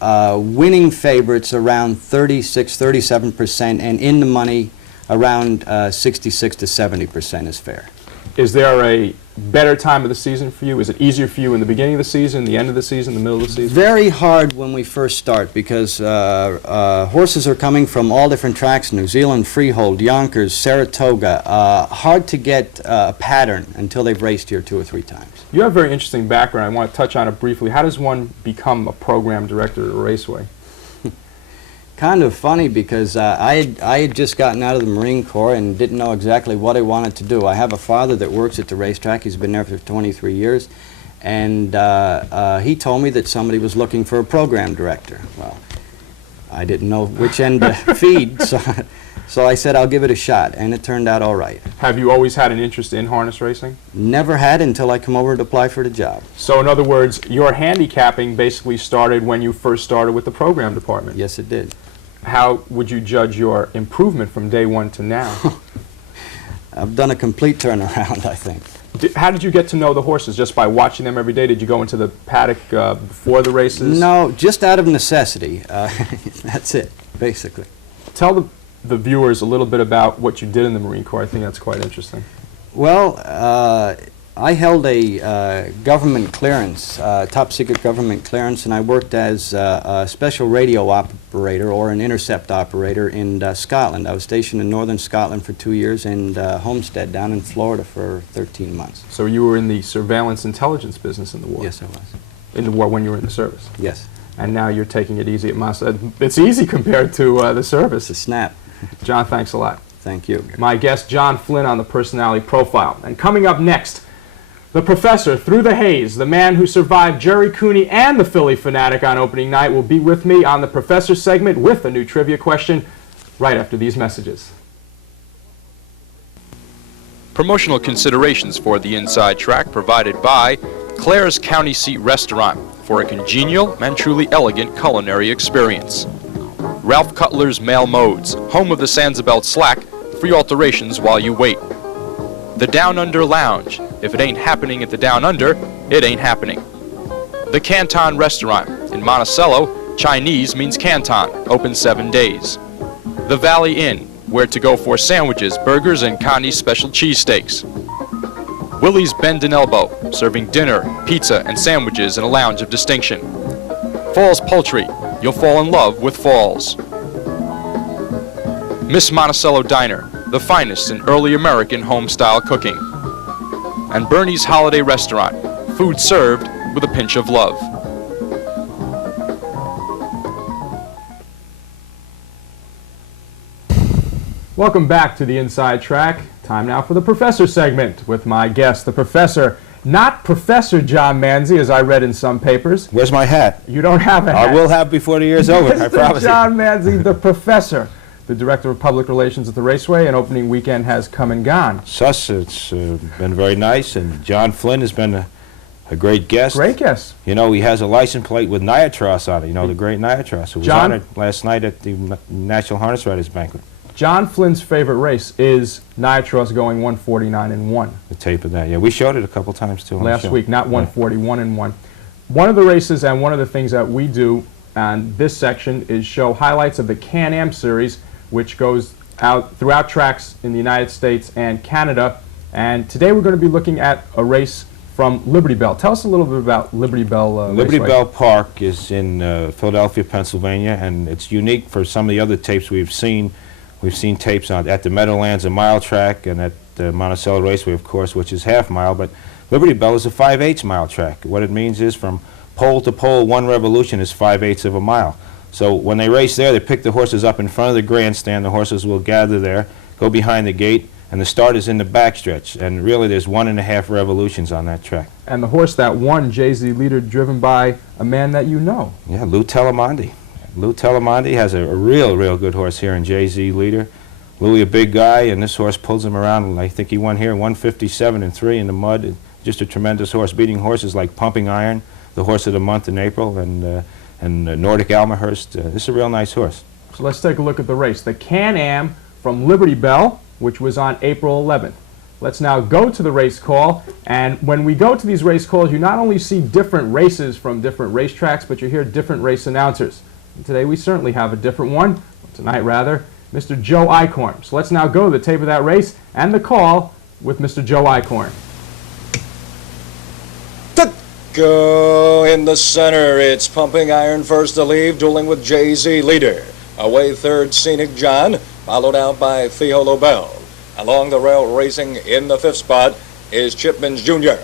winning favorites around 36, 37%, and in the money around 66 to 70% is fair. Is there a better time of the season for you? Is it easier for you in the beginning of the season, the end of the season, the middle of the season? Very hard when we first start because horses are coming from all different tracks: New Zealand, Freehold, Yonkers, Saratoga. Hard to get a pattern until they've raced here 2 or 3 times. You have a very interesting background. I want to touch on it briefly. How does one become a program director at a raceway? Kind of funny because I had just gotten out of the Marine Corps and didn't know exactly what I wanted to do. I have a father that works at the racetrack. He's been there for 23 years. And he told me that somebody was looking for a program director. Well, I didn't know which end to feed, so I said I'll give it a shot, and it turned out all right. Have you always had an interest in harness racing? Never had until I come over to apply for the job. So in other words, your handicapping basically started when you first started with the program department? Yes, it did. How would you judge your improvement from day one to now? I've done a complete turnaround, I think. How did you get to know the horses? Just by watching them every day? Did you go into the paddock before the races? No, just out of necessity. That's it, basically. Tell the viewers a little bit about what you did in the Marine Corps. I think that's quite interesting. Well, I held a government clearance, top secret government clearance, and I worked as a special radio operator or an intercept operator in Scotland. I was stationed in northern Scotland for 2 years and Homestead down in Florida for 13 months. So you were in the surveillance intelligence business in the war? Yes, I was. In the war when you were in the service? Yes. And now you're taking it easy at Massa. It's easy compared to the service. It's a snap. John, thanks a lot. Thank you. My guest, John Flynn, on the Personality Profile. And coming up next, the professor through the haze, the man who survived Jerry Cooney and the Philly Fanatic on opening night, will be with me on the Professor segment with a new trivia question right after these messages. Promotional considerations for the Inside Track provided by Claire's County Seat Restaurant for a congenial and truly elegant culinary experience. Ralph Cutler's Mail Modes, home of the Sandsabelt Slack, free alterations while you wait. The Down Under Lounge, if it ain't happening at the Down Under, it ain't happening. The Canton Restaurant, in Monticello, Chinese means Canton, open 7 days. The Valley Inn, where to go for sandwiches, burgers, and Connie's special cheesesteaks. Willie's Bend and Elbow, serving dinner, pizza, and sandwiches in a lounge of distinction. Falls Poultry, you'll fall in love with Falls. Miss Monticello Diner, the finest in early American home-style cooking. And Bernie's Holiday Restaurant, food served with a pinch of love. Welcome back to the Inside Track. Time now for the Professor segment with my guest, the Professor. Not Professor John Manzi, as I read in some papers. Where's my hat? You don't have a hat. I will have before the year's over, I promise you. John Manzi, the Professor, the Director of Public Relations at the Raceway, and opening weekend has come and gone. Sus, it's been very nice, and John Flynn has been a great guest. Great guest. You know, he has a license plate with Niatros on it, you know, the great Niatros, who was honored last night at the National Harness Riders Banquet. John Flynn's favorite race is Niatros going 149-1. The tape of that, yeah. We showed it a couple times, too. Last week, not 141-1. One of the races and one of the things that we do on this section is show highlights of the Can-Am Series, which goes out throughout tracks in the United States and Canada. And today we're going to be looking at a race from Liberty Bell. Tell us a little bit about Liberty Bell Liberty Raceway. Bell Park is in Philadelphia, Pennsylvania, and it's unique for some of the other tapes we've seen. We've seen tapes at the Meadowlands, a mile track, and at the Monticello Raceway, of course, which is half mile. But Liberty Bell is a 5/8 mile track. What it means is from pole to pole, one revolution is 5/8 of a mile. So when they race there, they pick the horses up in front of the grandstand. The horses will gather there, go behind the gate, and the start is in the backstretch. And really, there's 1.5 revolutions on that track. And the horse that won, Jay-Z Leader, driven by a man that you know. Yeah, Lou Telemondi. Lou Telemondi has a real good horse here in Jay-Z Leader. Louis, a big guy, and this horse pulls him around. I think he won here 157-3 in the mud. Just a tremendous horse, beating horses like Pumping Iron, the horse of the month in April, and Nordic Almahurst. This is a real nice horse. So let's take a look at the race. The Can-Am from Liberty Bell, which was on April 11th. Let's now go to the race call, and when we go to these race calls, you not only see different races from different racetracks, but you hear different race announcers. And today we certainly have a different one, tonight rather, Mr. Joe Eichhorn. So let's now go to the tape of that race and the call with Mr. Joe Eichhorn. Go in the center, it's Pumping Iron first to leave, dueling with Jay-Z Leader. Away third, Scenic John, followed out by Theo Lobel. Along the rail racing in the fifth spot is Chipman's Jr.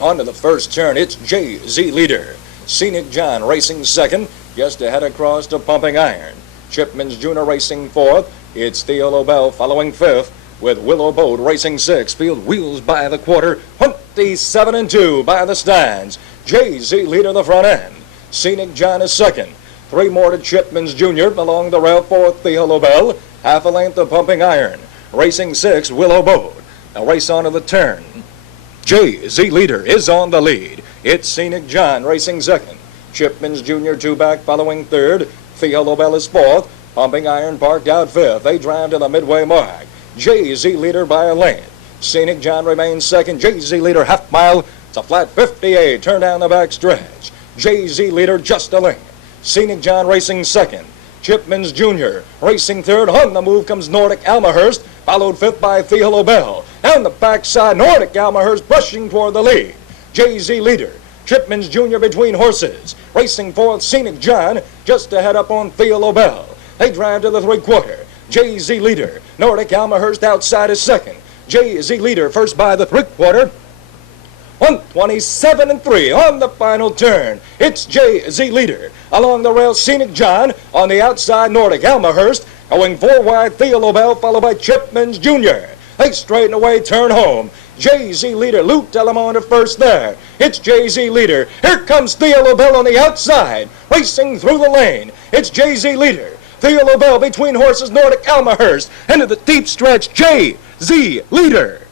On to the first turn, it's Jay-Z Leader. Scenic John racing second, just ahead across to Pumping Iron. Chipman's Jr. racing fourth, it's Theo Lobel following fifth, with Willow Boat racing sixth. Field wheels by the quarter, 27-2 by the stands. Jay-Z Leader the front end. Scenic John is second. 3 more to Chipman's Jr. along the rail fourth, Theo Lobel. Half a length of Pumping Iron. Racing sixth, Willow Boat. A race on to the turn. Jay-Z Leader is on the lead. It's Scenic John racing second. Chipman's Jr. 2 back following third. Theo Lobel is fourth. Pumping Iron parked out fifth. They drive to the midway mark. Jay-Z Leader by a length. Scenic John remains second. Jay-Z Leader half mile. It's a flat 58. Turn down the back stretch. Jay-Z Leader just a length. Scenic John racing second. Chipman's Jr. racing third. On the move comes Nordic Almahurst, followed fifth by Theo Lobel. Down the backside, Nordic Almahurst brushing toward the lead. Jay-Z Leader. Chipman's Jr. between horses. Racing fourth, Scenic John, just ahead up on Theo Lobel. They drive to the three-quarter. Jay-Z Leader. Nordic Almahurst outside is second. Jay-Z Leader first by the three-quarter. 127-3 on the final turn. It's Jay-Z Leader. Along the rail, Scenic John. On the outside, Nordic Almahurst. Going 4 wide, Theo Lobel, followed by Chipman's Jr. They straighten away, turn home. Jay-Z Leader, Lou Telemondi first there. It's Jay-Z Leader. Here comes Theo Lobel on the outside, racing through the lane. It's Jay-Z Leader. Theo Lobel between horses, Nordic Almahurst. Into the deep stretch, Jay-Z Leader.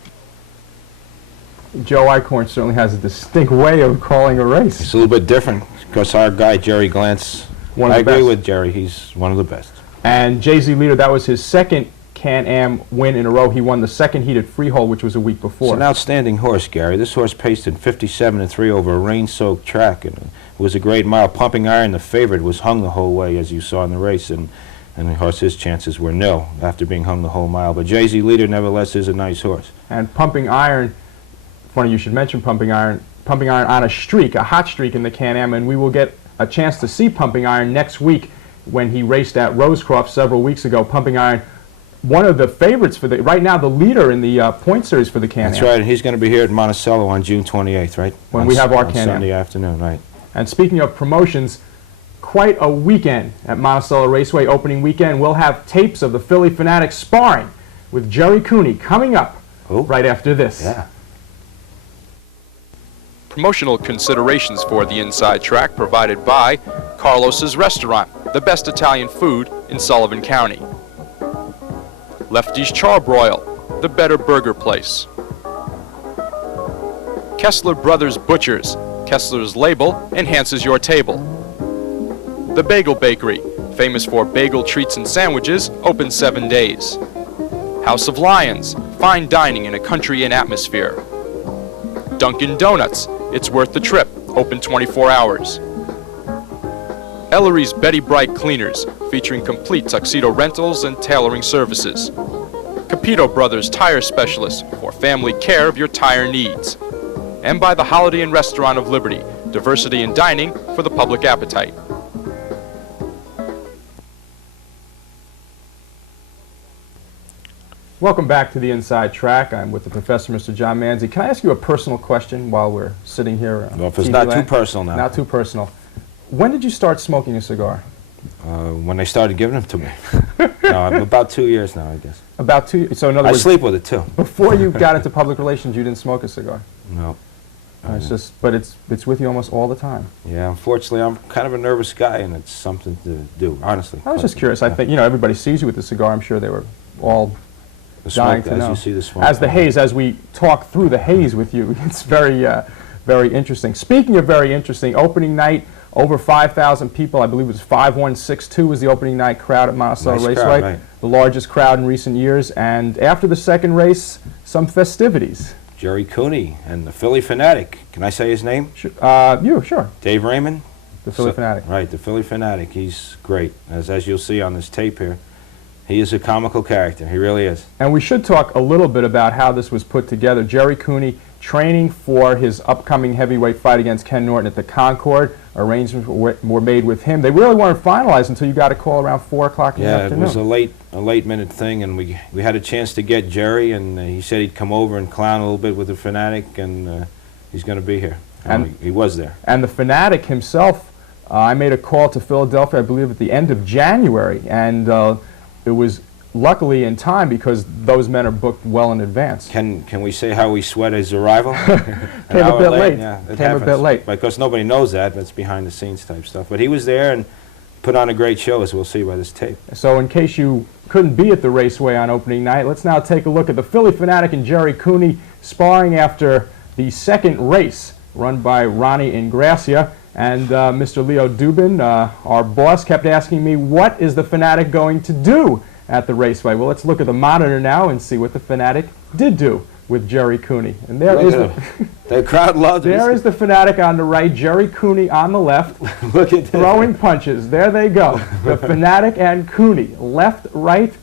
Joe Eichhorn certainly has a distinct way of calling a race. It's a little bit different because our guy, Jerry Glantz, I agree with Jerry. He's one of the best. And Jay-Z Leader, that was his second Can-Am win in a row. He won the second heat at Freehold, which was a week before. It's an outstanding horse, Gary. This horse paced in 57-3 over a rain-soaked track, and it was a great mile. Pumping Iron, the favorite, was hung the whole way, as you saw in the race, and of course his chances were nil after being hung the whole mile. But Jay-Z Leader, nevertheless, is a nice horse. And Pumping Iron, funny you should mention Pumping Iron on a streak, a hot streak in the Can-Am, and we will get a chance to see Pumping Iron next week when he raced at Rosecroft several weeks ago. Pumping Iron, one of the favorites for right now, the leader in the point series for the Can-Am. That's right, and he's going to be here at Monticello on June 28th, right? When we have our Can-Am. Sunday afternoon, right. And speaking of promotions, quite a weekend at Monticello Raceway opening weekend. We'll have tapes of the Philly Fanatics sparring with Jerry Cooney coming up right after this. Yeah. Promotional considerations for the Inside Track provided by Carlos's Restaurant, the best Italian food in Sullivan County. Lefty's Charbroil, the better burger place. Kessler Brothers Butchers, Kessler's label enhances your table. The Bagel Bakery, famous for bagel treats and sandwiches, open 7 days. House of Lions, fine dining in a country inn atmosphere. Dunkin' Donuts, it's worth the trip, open 24 hours. Ellery's Betty Bright Cleaners, featuring complete tuxedo rentals and tailoring services. Capito Brothers Tire Specialists, for family care of your tire needs. And by the Holiday Inn Restaurant of Liberty, diversity in dining for the public appetite. Welcome back to the Inside Track. I'm with the professor, Mr. John Manzi. Can I ask you a personal question while we're sitting here? Well, if it's not too personal now. Not too personal. When did you start smoking a cigar? When they started giving them to me. No, about 2 years now, I guess. About 2 years. So in other words, I sleep with it too. Before you got into public relations, you didn't smoke a cigar. No. It's just, but it's with you almost all the time. Yeah, unfortunately, I'm kind of a nervous guy, and it's something to do, honestly. I was just curious. I think, you know, everybody sees you with a cigar. I'm sure they were all dying to know. As you see the smoke. As the haze, as we talk through the haze with you, it's very, very interesting. Speaking of very interesting, opening night, over 5,000 people. I believe it was 5162 was the opening night crowd at Monticello Raceway. Crowd, right. The largest crowd in recent years. And after the second race, some festivities. Jerry Cooney and the Philly Fanatic. Can I say his name? Sure. Dave Raymond. The Philly Fanatic. Right, the Philly Fanatic. He's great. As you'll see on this tape here, he is a comical character. He really is. And we should talk a little bit about how this was put together. Jerry Cooney training for his upcoming heavyweight fight against Ken Norton at the Concord. Arrangements were made with him. They really weren't finalized until you got a call around 4 o'clock in the afternoon. Yeah, it was a late minute thing, and we had a chance to get Jerry, and he said he'd come over and clown a little bit with the Fanatic, and he's going to be here. And he was there. And the Fanatic himself, I made a call to Philadelphia, I believe, at the end of January, and it was luckily in time because those men are booked well in advance. Can we say how we sweat his arrival? Came a bit late. Yeah, Came a bit late. Because nobody knows that. That's behind the scenes type stuff. But he was there and put on a great show, as we'll see by this tape. So in case you couldn't be at the Raceway on opening night, let's now take a look at the Philly Fanatic and Jerry Cooney sparring after the second race run by Ronnie Ingrassia. And Mr. Leo Dubin, our boss, kept asking me, what is the Fanatic going to do at the Raceway? Well, let's look at the monitor now and see what the Fanatic did do with Jerry Cooney. And there is the crowd loved it. There is the Fanatic on the right, Jerry Cooney on the left. Look at throwing punches. There they go. The Fanatic and Cooney, left, right.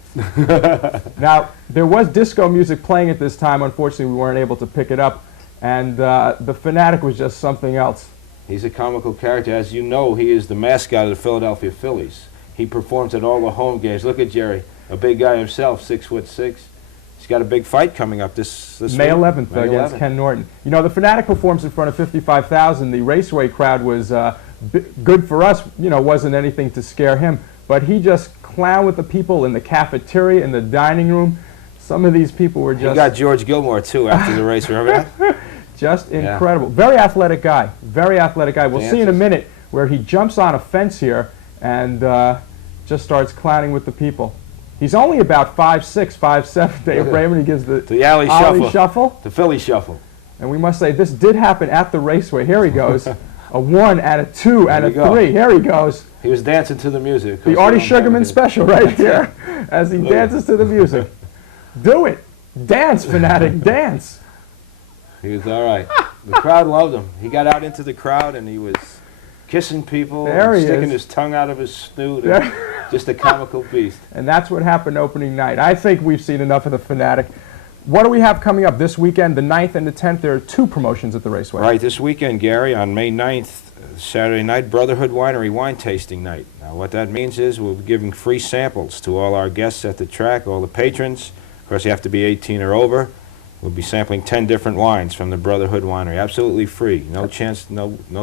Now, there was disco music playing at this time. Unfortunately, we weren't able to pick it up. And the Fanatic was just something else. He's a comical character. As you know, he is the mascot of the Philadelphia Phillies. He performs at all the home games. Look at Jerry, a big guy himself, 6'6". He's got a big fight coming up this May week. 11th against Ken Norton. You know, the Fanatic performs in front of 55,000. The Raceway crowd was good for us. You know, wasn't anything to scare him. But he just clowned with the people in the cafeteria, in the dining room. Some of these people were just... He got George Gilmour, too, after the race. Remember that? Just incredible. Very athletic guy. Very athletic guy. We'll see in a minute where he jumps on a fence here and just starts clowning with the people. He's only about 5'6", 5'7". Dave Raymond, he gives the alley shuffle. The Philly shuffle. And we must say, this did happen at the Raceway. Here he goes. A 1 and a 2 and a 3. Here he goes. He was dancing to the music. The Artie Sugarman special right here as he dances to the music. Do it. Dance, Fanatic, dance. He was all right. The crowd loved him. He got out into the crowd and he was kissing people, there he sticking is. his tongue out of his snoot. And just a comical beast. And that's what happened opening night. I think we've seen enough of the Fanatic. What do we have coming up this weekend, the 9th and the 10th? There are 2 promotions at the Raceway. Right, this weekend, Gary, on May 9th, Saturday night, Brotherhood Winery Wine Tasting Night. Now, what that means is we'll be giving free samples to all our guests at the track, all the patrons. Of course, you have to be 18 or over. We'll be sampling 10 different wines from the Brotherhood Winery, absolutely free. No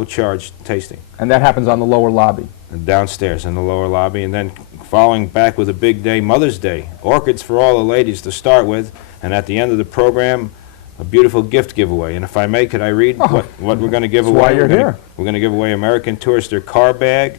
charge tasting. And that happens on the lower lobby. downstairs in the lower lobby, and then following back with a big day, Mother's Day. Orchids for all the ladies to start with, and at the end of the program, a beautiful gift giveaway. And if I may, could I read what we're going to give That's away? why you're here. We're going to give away American Tourister car bag,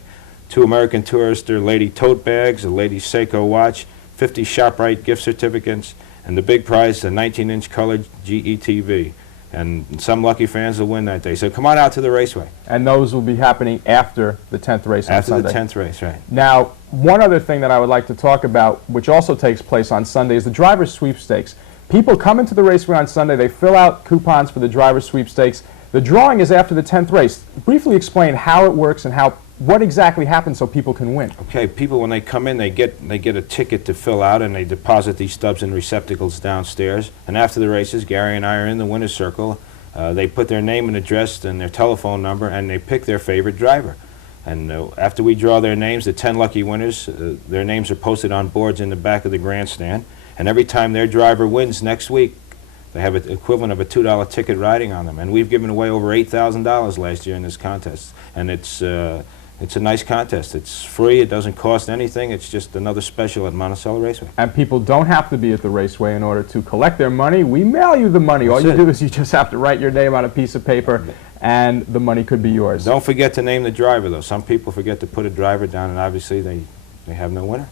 2 American Tourister lady tote bags, a lady Seiko watch, 50 ShopRite gift certificates, and the big prize, a 19-inch colored GE And some lucky fans will win that day. So come on out to the raceway. And those will be happening after the 10th race on After Sunday. the 10th race, right. Now, one other thing that I would like to talk about, which also takes place on Sunday, is the driver's sweepstakes. People come into the raceway on Sunday, they fill out coupons for the driver's sweepstakes. The drawing is after the 10th race. Briefly explain how it works and what exactly happens so people can win. Okay, people when they come in, they get a ticket to fill out, and they deposit these stubs in receptacles downstairs. And after the races, Gary and I are in the winner's circle. They put their name and address and their telephone number, and they pick their favorite driver. And after we draw their names, the 10 lucky winners, their names are posted on boards in the back of the grandstand. And every time their driver wins next week, they have an equivalent of a $2 ticket riding on them. And we've given away over $8,000 last year in this contest. And it's a nice contest. It's free. It doesn't cost anything. It's just another special at Monticello Raceway. And people don't have to be at the raceway in order to collect their money. We mail you the money. All you do is you just have to write your name on a piece of paper, and the money could be yours. Don't forget to name the driver, though. Some people forget to put a driver down, and obviously they have no winner.